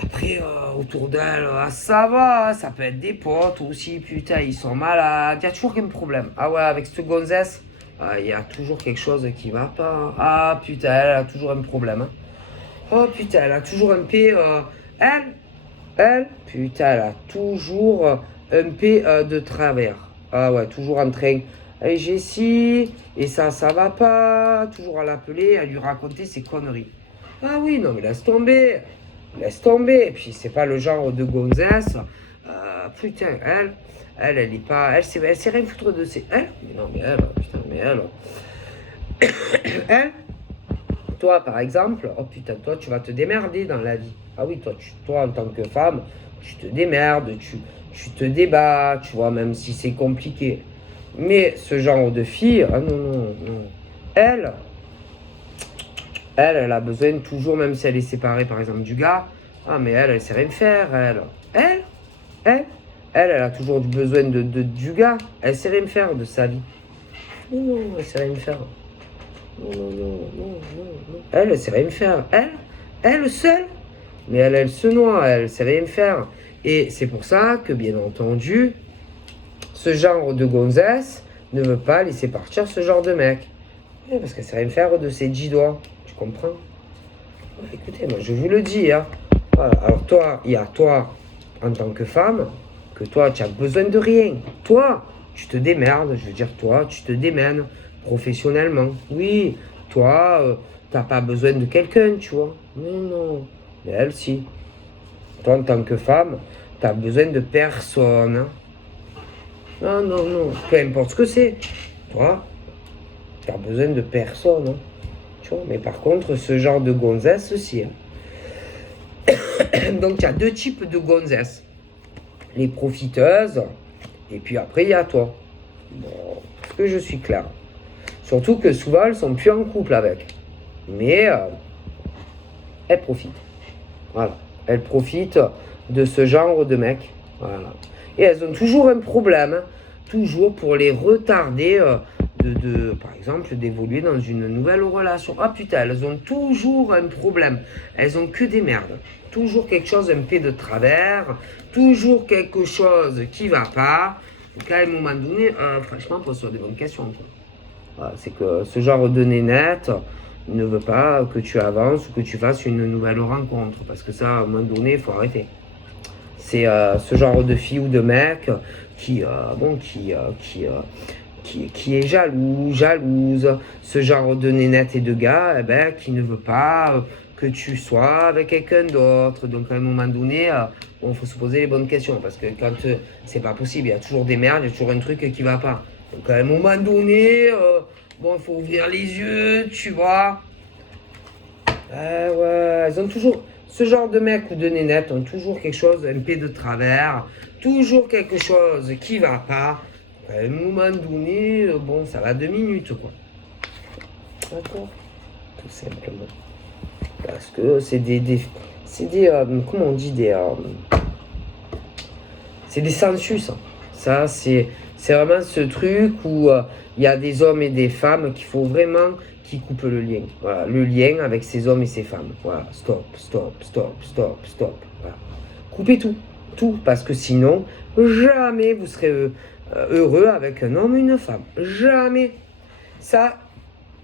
Après, autour d'elle, ça va, ça peut être des potes aussi, putain, ils sont malades, il y a toujours un problème. Ah ouais, avec cette gonzesse, il y a toujours quelque chose qui va pas. Hein. Ah putain, elle a toujours un problème. Hein. Oh putain, elle a toujours un P. Putain, elle a toujours un P de travers. Ah ouais, toujours en train. Hey, Jessie, et ça va pas. Toujours à l'appeler, à lui raconter ses conneries. Ah oui, non, mais laisse tomber. Et puis, c'est pas le genre de gonzesse. Putain, elle est pas. Elle sait rien foutre de ses. Elle? Non, mais elle, putain, mais elle. Elle, toi, par exemple, oh putain, toi, tu vas te démerder dans la vie. Ah oui, toi en tant que femme, tu te démerdes, tu te débats, tu vois, même si c'est compliqué. Mais ce genre de fille, ah non. Elle a besoin toujours, même si elle est séparée, par exemple, du gars. Ah, mais elle sait rien faire, elle a toujours besoin du gars. Elle sait rien faire de sa vie. Non, elle sait rien faire. Non. Elle sait rien faire. Elle seule. Mais elle se noie, elle sait rien faire. Et c'est pour ça que, bien entendu, ce genre de gonzesse ne veut pas laisser partir ce genre de mec. Parce qu'elle sait rien faire de ses 10 doigts. Tu comprends? Écoutez, moi je vous le dis. Hein. Voilà. Alors toi, il y a toi, en tant que femme, que toi, tu as besoin de rien. Toi, tu te démerdes. Je veux dire, toi, tu te démènes professionnellement. Oui, toi, t'as pas besoin de quelqu'un, tu vois. Mais non. Mais elle, si. Toi, en tant que femme, t'as besoin de personne. Hein. Non, non, non. Peu importe ce que c'est. Toi, t'as besoin de personne. Hein. Tu vois. Mais par contre, ce genre de gonzesse, si. Hein. Donc, il y a deux types de gonzesses. Les profiteuses, et puis après, il y a toi. Bon, est-ce que je suis clair? Surtout que souvent, elles sont plus en couple avec. Mais elles profitent. Voilà. Elles profitent de ce genre de mec. Voilà. Et elles ont toujours un problème. Hein, toujours pour les retarder par exemple, d'évoluer dans une nouvelle relation. Ah putain, elles ont toujours un problème. Elles ont que des merdes. Toujours quelque chose un peu de travers. Toujours quelque chose qui va pas. Donc à un moment donné, franchement, pose-toi des bonnes questions. Quoi. Voilà, c'est que ce genre de nénette ne veut pas que tu avances ou que tu fasses une nouvelle rencontre. Parce que ça, à un moment donné, il faut arrêter. C'est ce genre de fille ou de mec qui est jaloux, jalouse, ce genre de nénette et de gars qui ne veut pas que tu sois avec quelqu'un d'autre. Donc à un moment donné, il faut se poser les bonnes questions parce que quand c'est pas possible, il y a toujours des merdes, il y a toujours un truc qui va pas. Donc à un moment donné, il faut ouvrir les yeux, tu vois. Ouais, elles ont toujours, ce genre de mecs ou de nénettes ont toujours quelque chose, un peu de travers, toujours quelque chose qui va pas. À un moment donné, ça va 2 minutes, quoi. D'accord. Tout simplement. Parce que c'est comment on dit, c'est des sensus. Hein. Ça, c'est vraiment ce truc où il y a des hommes et des femmes qu'il faut vraiment qui coupent le lien. Voilà, le lien avec ces hommes et ces femmes. Voilà, stop, stop, stop, stop, stop. Voilà. Coupez tout, tout, parce que sinon, jamais vous serez heureux avec un homme ou une femme. Jamais. Ça,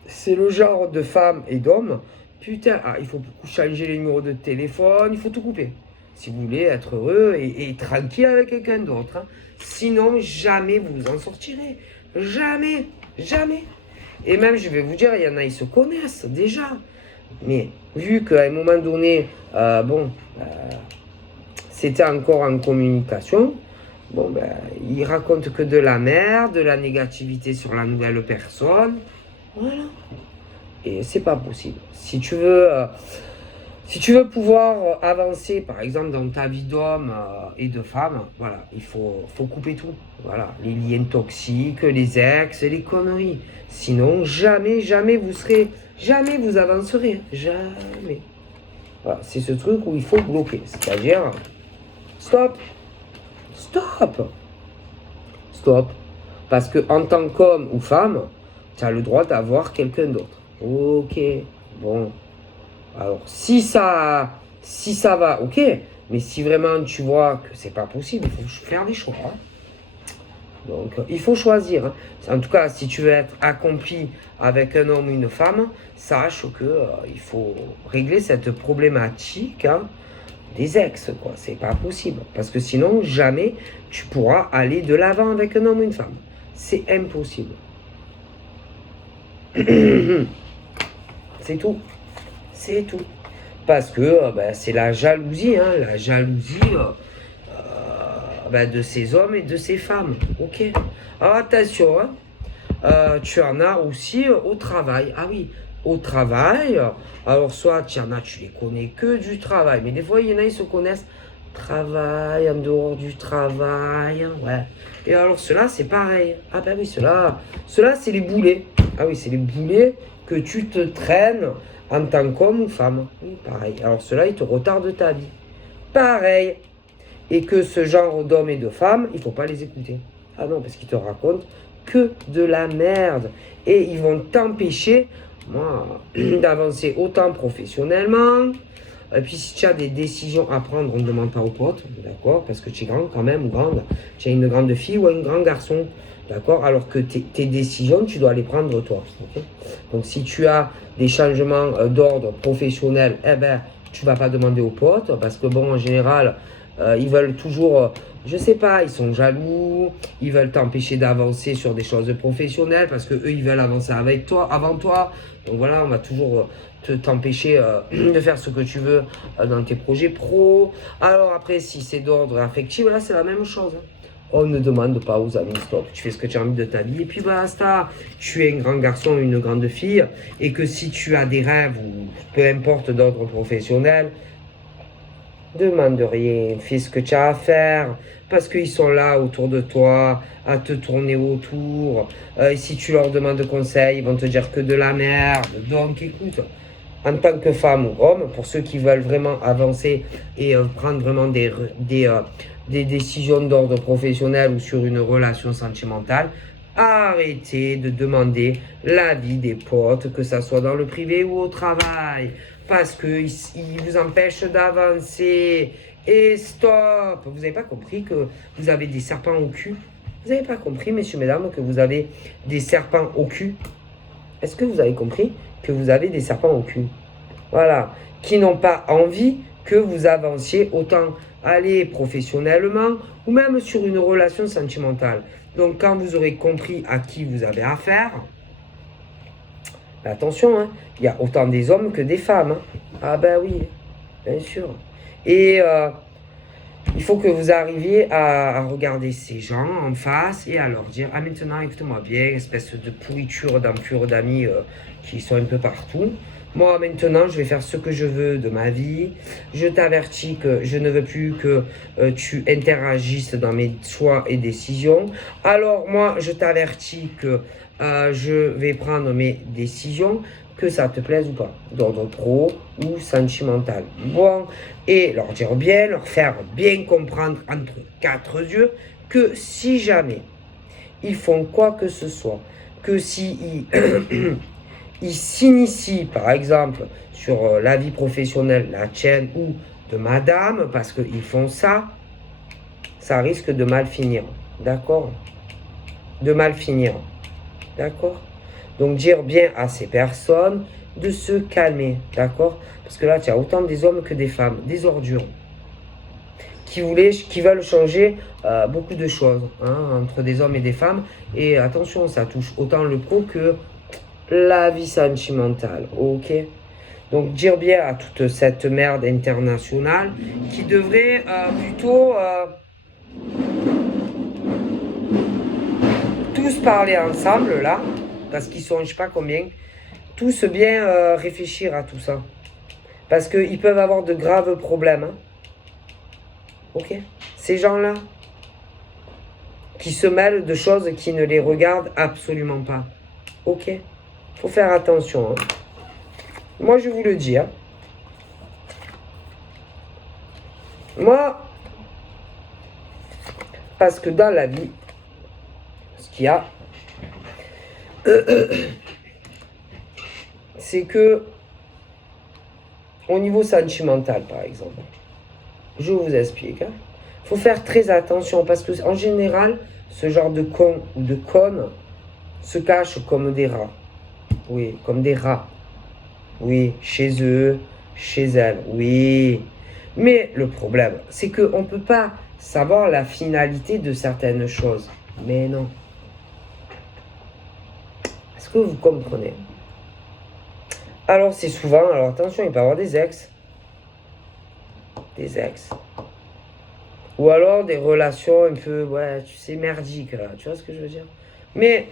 c'est le genre de femme et d'homme. Putain, il faut changer les numéros de téléphone, il faut tout couper. Si vous voulez être heureux et tranquille avec quelqu'un d'autre. Hein. Sinon, jamais vous vous en sortirez. Jamais, jamais. Et même, je vais vous dire, il y en a, ils se connaissent déjà. Mais vu qu'à un moment donné, c'était encore en communication, ils racontent que de la merde, de la négativité sur la nouvelle personne. Voilà. Et c'est pas possible. Si tu veux pouvoir avancer, par exemple, dans ta vie d'homme et de femme, voilà, il faut couper tout. Voilà, les liens toxiques, les ex, les conneries. Sinon, jamais vous avancerez. Jamais. Voilà, c'est ce truc où il faut bloquer. C'est-à-dire, stop. Stop. Stop. Parce que en tant qu'homme ou femme, tu as le droit d'avoir quelqu'un d'autre. Ok, bon. Alors, si ça va, ok. Mais si vraiment tu vois que c'est pas possible, il faut faire des choix. Hein. Donc, il faut choisir. Hein. En tout cas, si tu veux être accompli avec un homme ou une femme, sache que il faut régler cette problématique hein, des ex, quoi. C'est pas possible. Parce que sinon, jamais tu pourras aller de l'avant avec un homme ou une femme. C'est impossible. C'est tout. C'est tout. Parce que c'est la jalousie, hein, de ces hommes et de ces femmes. Ok. Alors attention, hein, tu en as aussi au travail. Ah oui, au travail. Alors soit tu en as, tu les connais que du travail. Mais des fois, il y en a, ils se connaissent travail, en dehors du travail. Ouais. Et alors ceux-là, c'est pareil. Ah ben oui, ceux-là c'est les boulets. Ah oui, c'est les boulets que tu te traînes en tant qu'homme ou femme. Oui, pareil. Alors ceux-là, ils te retardent ta vie. Pareil. Et que ce genre d'hommes et de femmes, il ne faut pas les écouter. Ah non, parce qu'ils te racontent que de la merde. Et ils vont t'empêcher, d'avancer autant professionnellement. Et puis si tu as des décisions à prendre, on ne demande pas aux potes, d'accord? Parce que tu es grand quand même, ou grande. Tu es une grande fille ou un grand garçon, d'accord? Alors que tes décisions, tu dois les prendre toi. Okay? Donc si tu as des changements d'ordre professionnel, tu ne vas pas demander aux potes, parce que bon, en général, Ils veulent toujours, je sais pas, ils sont jaloux, ils veulent t'empêcher d'avancer sur des choses professionnelles parce que eux, ils veulent avancer avec toi, avant toi. Donc voilà, on va toujours t'empêcher de faire ce que tu veux dans tes projets pro. Alors après, si c'est d'ordre affectif, là, c'est la même chose, hein. On ne demande pas aux amis, stop, tu fais ce que tu as envie de ta vie et puis basta. Tu es un grand garçon, une grande fille et que si tu as des rêves ou peu importe d'ordre professionnel, demande rien, fais ce que tu as à faire parce qu'ils sont là autour de toi à te tourner autour. Et si tu leur demandes conseil, ils vont te dire que de la merde. Donc écoute, en tant que femme ou homme, pour ceux qui veulent vraiment avancer et prendre vraiment des décisions d'ordre professionnel ou sur une relation sentimentale, arrêtez de demander l'avis des potes, que ça soit dans le privé ou au travail, parce qu'ils vous empêchent d'avancer. Et stop! Vous n'avez pas compris que vous avez des serpents au cul? Vous n'avez pas compris, messieurs, mesdames, que vous avez des serpents au cul? Est-ce que vous avez compris que vous avez des serpents au cul? Voilà, qui n'ont pas envie que vous avanciez autant aller professionnellement ou même sur une relation sentimentale. Donc quand vous aurez compris à qui vous avez affaire, attention, hein, il y a autant des hommes que des femmes, hein. Ah ben oui, bien sûr. Et il faut que vous arriviez à regarder ces gens en face et à leur dire « Ah maintenant, écoutez-moi bien, espèce de pourriture d'empure d'amis qui sont un peu partout. Moi maintenant, je vais faire ce que je veux de ma vie. Je t'avertis que je ne veux plus que tu interagisses dans mes choix et décisions. Alors moi, je t'avertis que je vais prendre mes décisions, que ça te plaise ou pas, d'ordre pro ou sentimental. Bon, et leur dire bien, leur faire bien comprendre entre quatre yeux que si jamais ils font quoi que ce soit, que si ils s'initient par exemple sur la vie professionnelle, la tienne ou de madame, parce qu'ils font ça, ça risque de mal finir. D'accord? De mal finir. D'accord? Donc dire bien à ces personnes de se calmer, d'accord? Parce que là, tu as autant des hommes que des femmes, des ordures, qui veulent changer beaucoup de choses, hein, entre des hommes et des femmes. Et attention, ça touche autant le pro que la vie sentimentale, ok? Donc dire bien à toute cette merde internationale qui devrait plutôt tous parler ensemble là, parce qu'ils sont je sais pas combien, tous bien réfléchir à tout ça. Parce qu'ils peuvent avoir de graves problèmes, hein. Ok? Ces gens-là, qui se mêlent de choses qui ne les regardent absolument pas. Ok? Faut faire attention, hein. Moi, je vous le dis, hein. Moi, parce que dans la vie, ce qu'il y a, c'est que au niveau sentimental, par exemple, je vous explique, hein, faut faire très attention parce que en général, ce genre de con ou de conne se cachent comme des rats. Oui, comme des rats. Oui, chez eux, chez elles. Oui. Mais le problème, c'est qu'on ne peut pas savoir la finalité de certaines choses. Mais non. Est-ce que vous comprenez? Alors c'est souvent, alors attention, il peut y avoir des ex. Des ex. Ou alors des relations un peu, ouais, tu sais, merdiques, là. Tu vois ce que je veux dire? Mais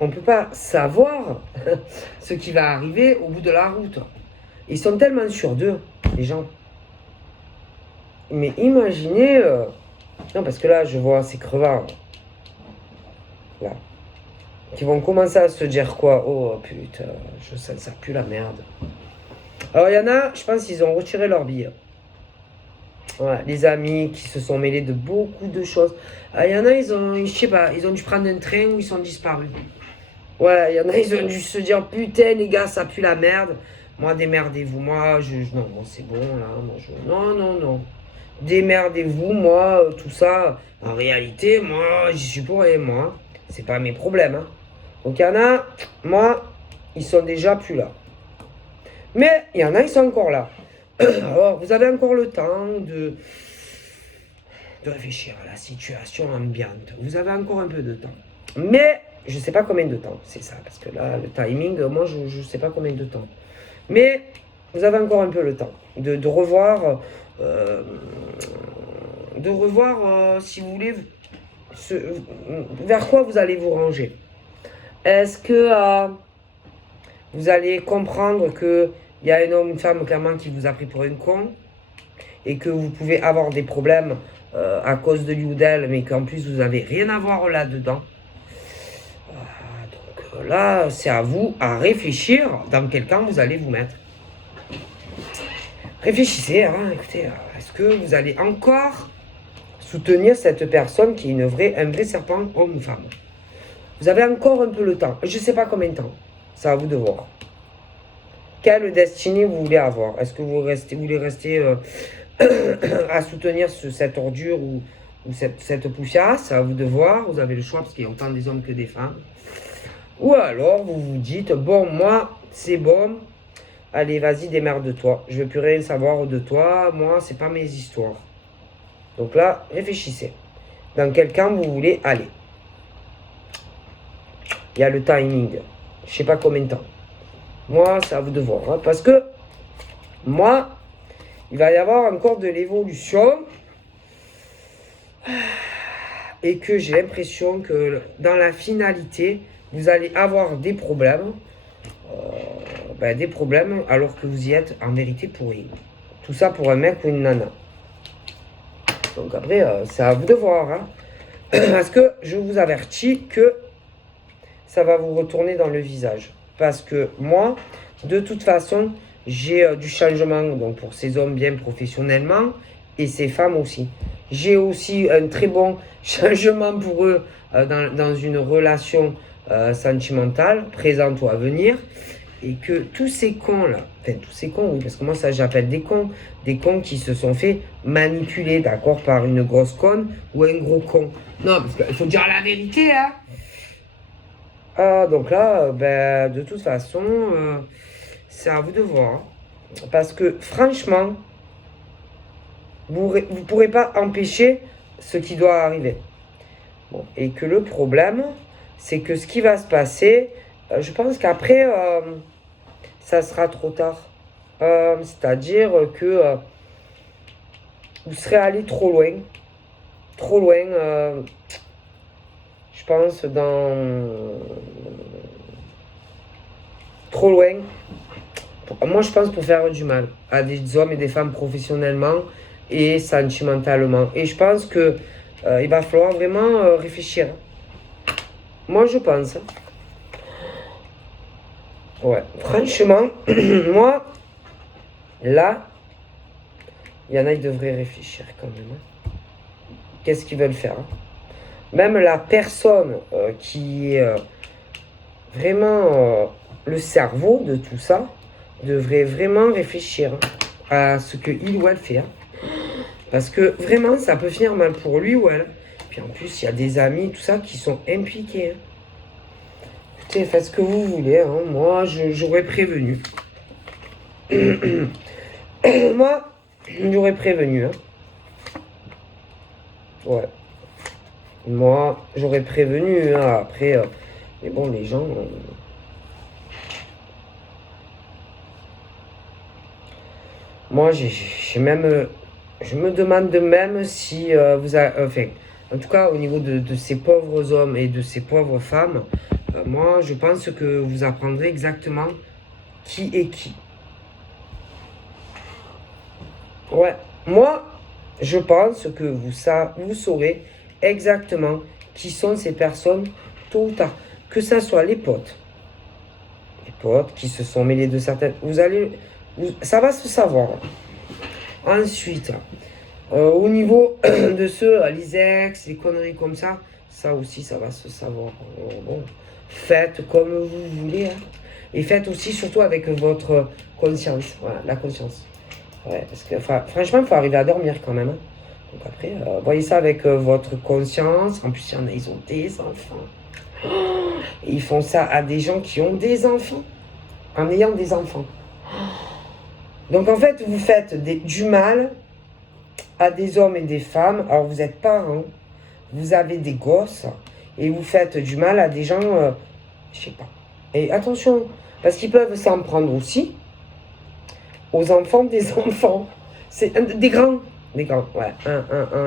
on ne peut pas savoir ce qui va arriver au bout de la route. Ils sont tellement sûrs d'eux, les gens. Mais imaginez... non, parce que là, je vois ces crevards. Là. Qui vont commencer à se dire quoi? Oh putain, ça pue la merde. Alors il y en a, je pense qu'ils ont retiré leur billet. Ouais, les amis qui se sont mêlés de beaucoup de choses. Il y en a, je sais pas, ils ont dû prendre un train où ils sont disparus. Ouais, il y en a, ils ont dû se dire putain les gars, ça pue la merde. Moi, démerdez-vous. Moi, non, bon, c'est bon là. Moi, non, non, non. Démerdez-vous, moi, tout ça. En réalité, moi, j'y suis pour rien, moi. C'est pas mes problèmes, hein. Donc il y en a, moi, ils sont déjà plus là. Mais il y en a, ils sont encore là. Alors, vous avez encore le temps de réfléchir à la situation ambiante. Vous avez encore un peu de temps. Mais je ne sais pas combien de temps, c'est ça. Parce que là, le timing, moi, je ne sais pas combien de temps. Mais vous avez encore un peu le temps de revoir, si vous voulez, vers quoi vous allez vous ranger. Est-ce que vous allez comprendre qu'il y a un homme, une femme clairement qui vous a pris pour un con et que vous pouvez avoir des problèmes à cause de lui ou d'elle, mais qu'en plus vous n'avez rien à voir là-dedans. Donc là, c'est à vous à réfléchir dans quel camp vous allez vous mettre. Réfléchissez, hein, écoutez, est-ce que vous allez encore soutenir cette personne qui est un vrai serpent, homme ou femme? Vous avez encore un peu le temps, je ne sais pas combien de temps, c'est à vous de voir. Quelle destinée vous voulez avoir? Est-ce que vous voulez rester à soutenir cette ordure ou cette poufiasse? C'est à vous de voir, vous avez le choix parce qu'il y a autant des hommes que des femmes. Ou alors vous vous dites, bon, moi, c'est bon, allez, vas-y, démerde-toi. Je ne veux plus rien savoir de toi, moi, c'est pas mes histoires. Donc là, réfléchissez. Dans quel camp vous voulez aller? Il y a le timing. Je ne sais pas combien de temps. Moi, c'est à vous de voir. Hein, parce que, moi, il va y avoir encore de l'évolution. Et que j'ai l'impression que dans la finalité, vous allez avoir des problèmes. Des problèmes alors que vous y êtes en vérité pour rien. Tout ça pour un mec ou une nana. Donc après, c'est à vous de voir. Hein. Parce que je vous avertis que ça va vous retourner dans le visage. Parce que moi, de toute façon, j'ai du changement donc pour ces hommes bien professionnellement et ces femmes aussi. J'ai aussi un très bon changement pour eux dans une relation sentimentale, présente ou à venir. Et que tous ces cons-là, enfin tous ces cons, oui, parce que moi ça j'appelle des cons qui se sont fait manipuler, d'accord, par une grosse conne ou un gros con. Non, parce qu'il faut dire la vérité, hein. Donc là, de toute façon, c'est à vous de voir. Hein. Parce que franchement, vous ne pourrez pas empêcher ce qui doit arriver. Bon, et que le problème, c'est que ce qui va se passer, je pense qu'après, ça sera trop tard. C'est-à-dire que vous serez allé trop loin. Trop loin, je pense, trop loin. Moi, je pense pour faire du mal à des hommes et des femmes professionnellement et sentimentalement. Et je pense que il va falloir vraiment réfléchir. Moi, je pense. Ouais, franchement, moi, là, il y en a qui devraient réfléchir quand même. Hein. Qu'est-ce qu'ils veulent faire? Hein? Même la personne qui est vraiment le cerveau de tout ça devrait vraiment réfléchir à ce qu'il ou elle fait. Hein. Parce que vraiment, ça peut finir mal pour lui ou elle. Puis en plus, il y a des amis, tout ça, qui sont impliqués. Hein. Écoutez, faites ce que vous voulez. Hein. Moi, j'aurais prévenu. Moi, j'aurais prévenu. Hein. Ouais. Moi, j'aurais prévenu. Hein. Après, mais bon, les gens... Moi, j'ai même... je me demande même si vous avez... Enfin, en tout cas, au niveau de ces pauvres hommes et de ces pauvres femmes, moi, je pense que vous apprendrez exactement qui est qui. Ouais. Moi, je pense que vous saurez exactement qui sont ces personnes tôt ou tard. Que ça soit les potes qui se sont mêlés de certaines... ça va se savoir. Ensuite, au niveau de ceux, les ex, les conneries comme ça aussi, ça va se savoir. Bon, faites comme vous voulez. Hein. Et faites aussi, surtout avec votre conscience. Voilà, la conscience. Ouais, parce que franchement, il faut arriver à dormir quand même. Hein. Donc après, voyez ça avec votre conscience. En plus, il y en a, ils ont des enfants. Oh, et ils font ça à des gens qui ont des enfants. En ayant des enfants. Donc en fait, vous faites du mal à des hommes et des femmes. Alors vous êtes parents, vous avez des gosses et vous faites du mal à des gens, je sais pas. Et attention, parce qu'ils peuvent s'en prendre aussi aux enfants des enfants. C'est des grands, ouais,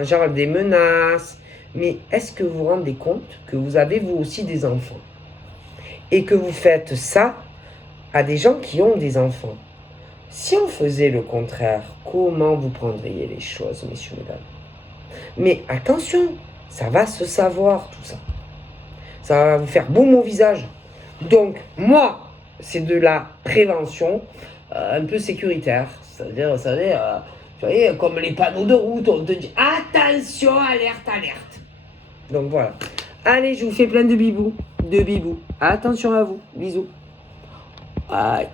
genre des menaces. Mais est-ce que vous vous rendez compte que vous avez vous aussi des enfants et que vous faites ça à des gens qui ont des enfants? Si on faisait le contraire, comment vous prendriez les choses, messieurs, mesdames? Mais attention, ça va se savoir tout ça. Ça va vous faire boum au visage. Donc, moi, c'est de la prévention un peu sécuritaire. C'est-à-dire, vous savez, comme les panneaux de route, on te dit attention, alerte, alerte. Donc voilà. Allez, je vous fais plein de bibous. Attention à vous. Bisous. Bye.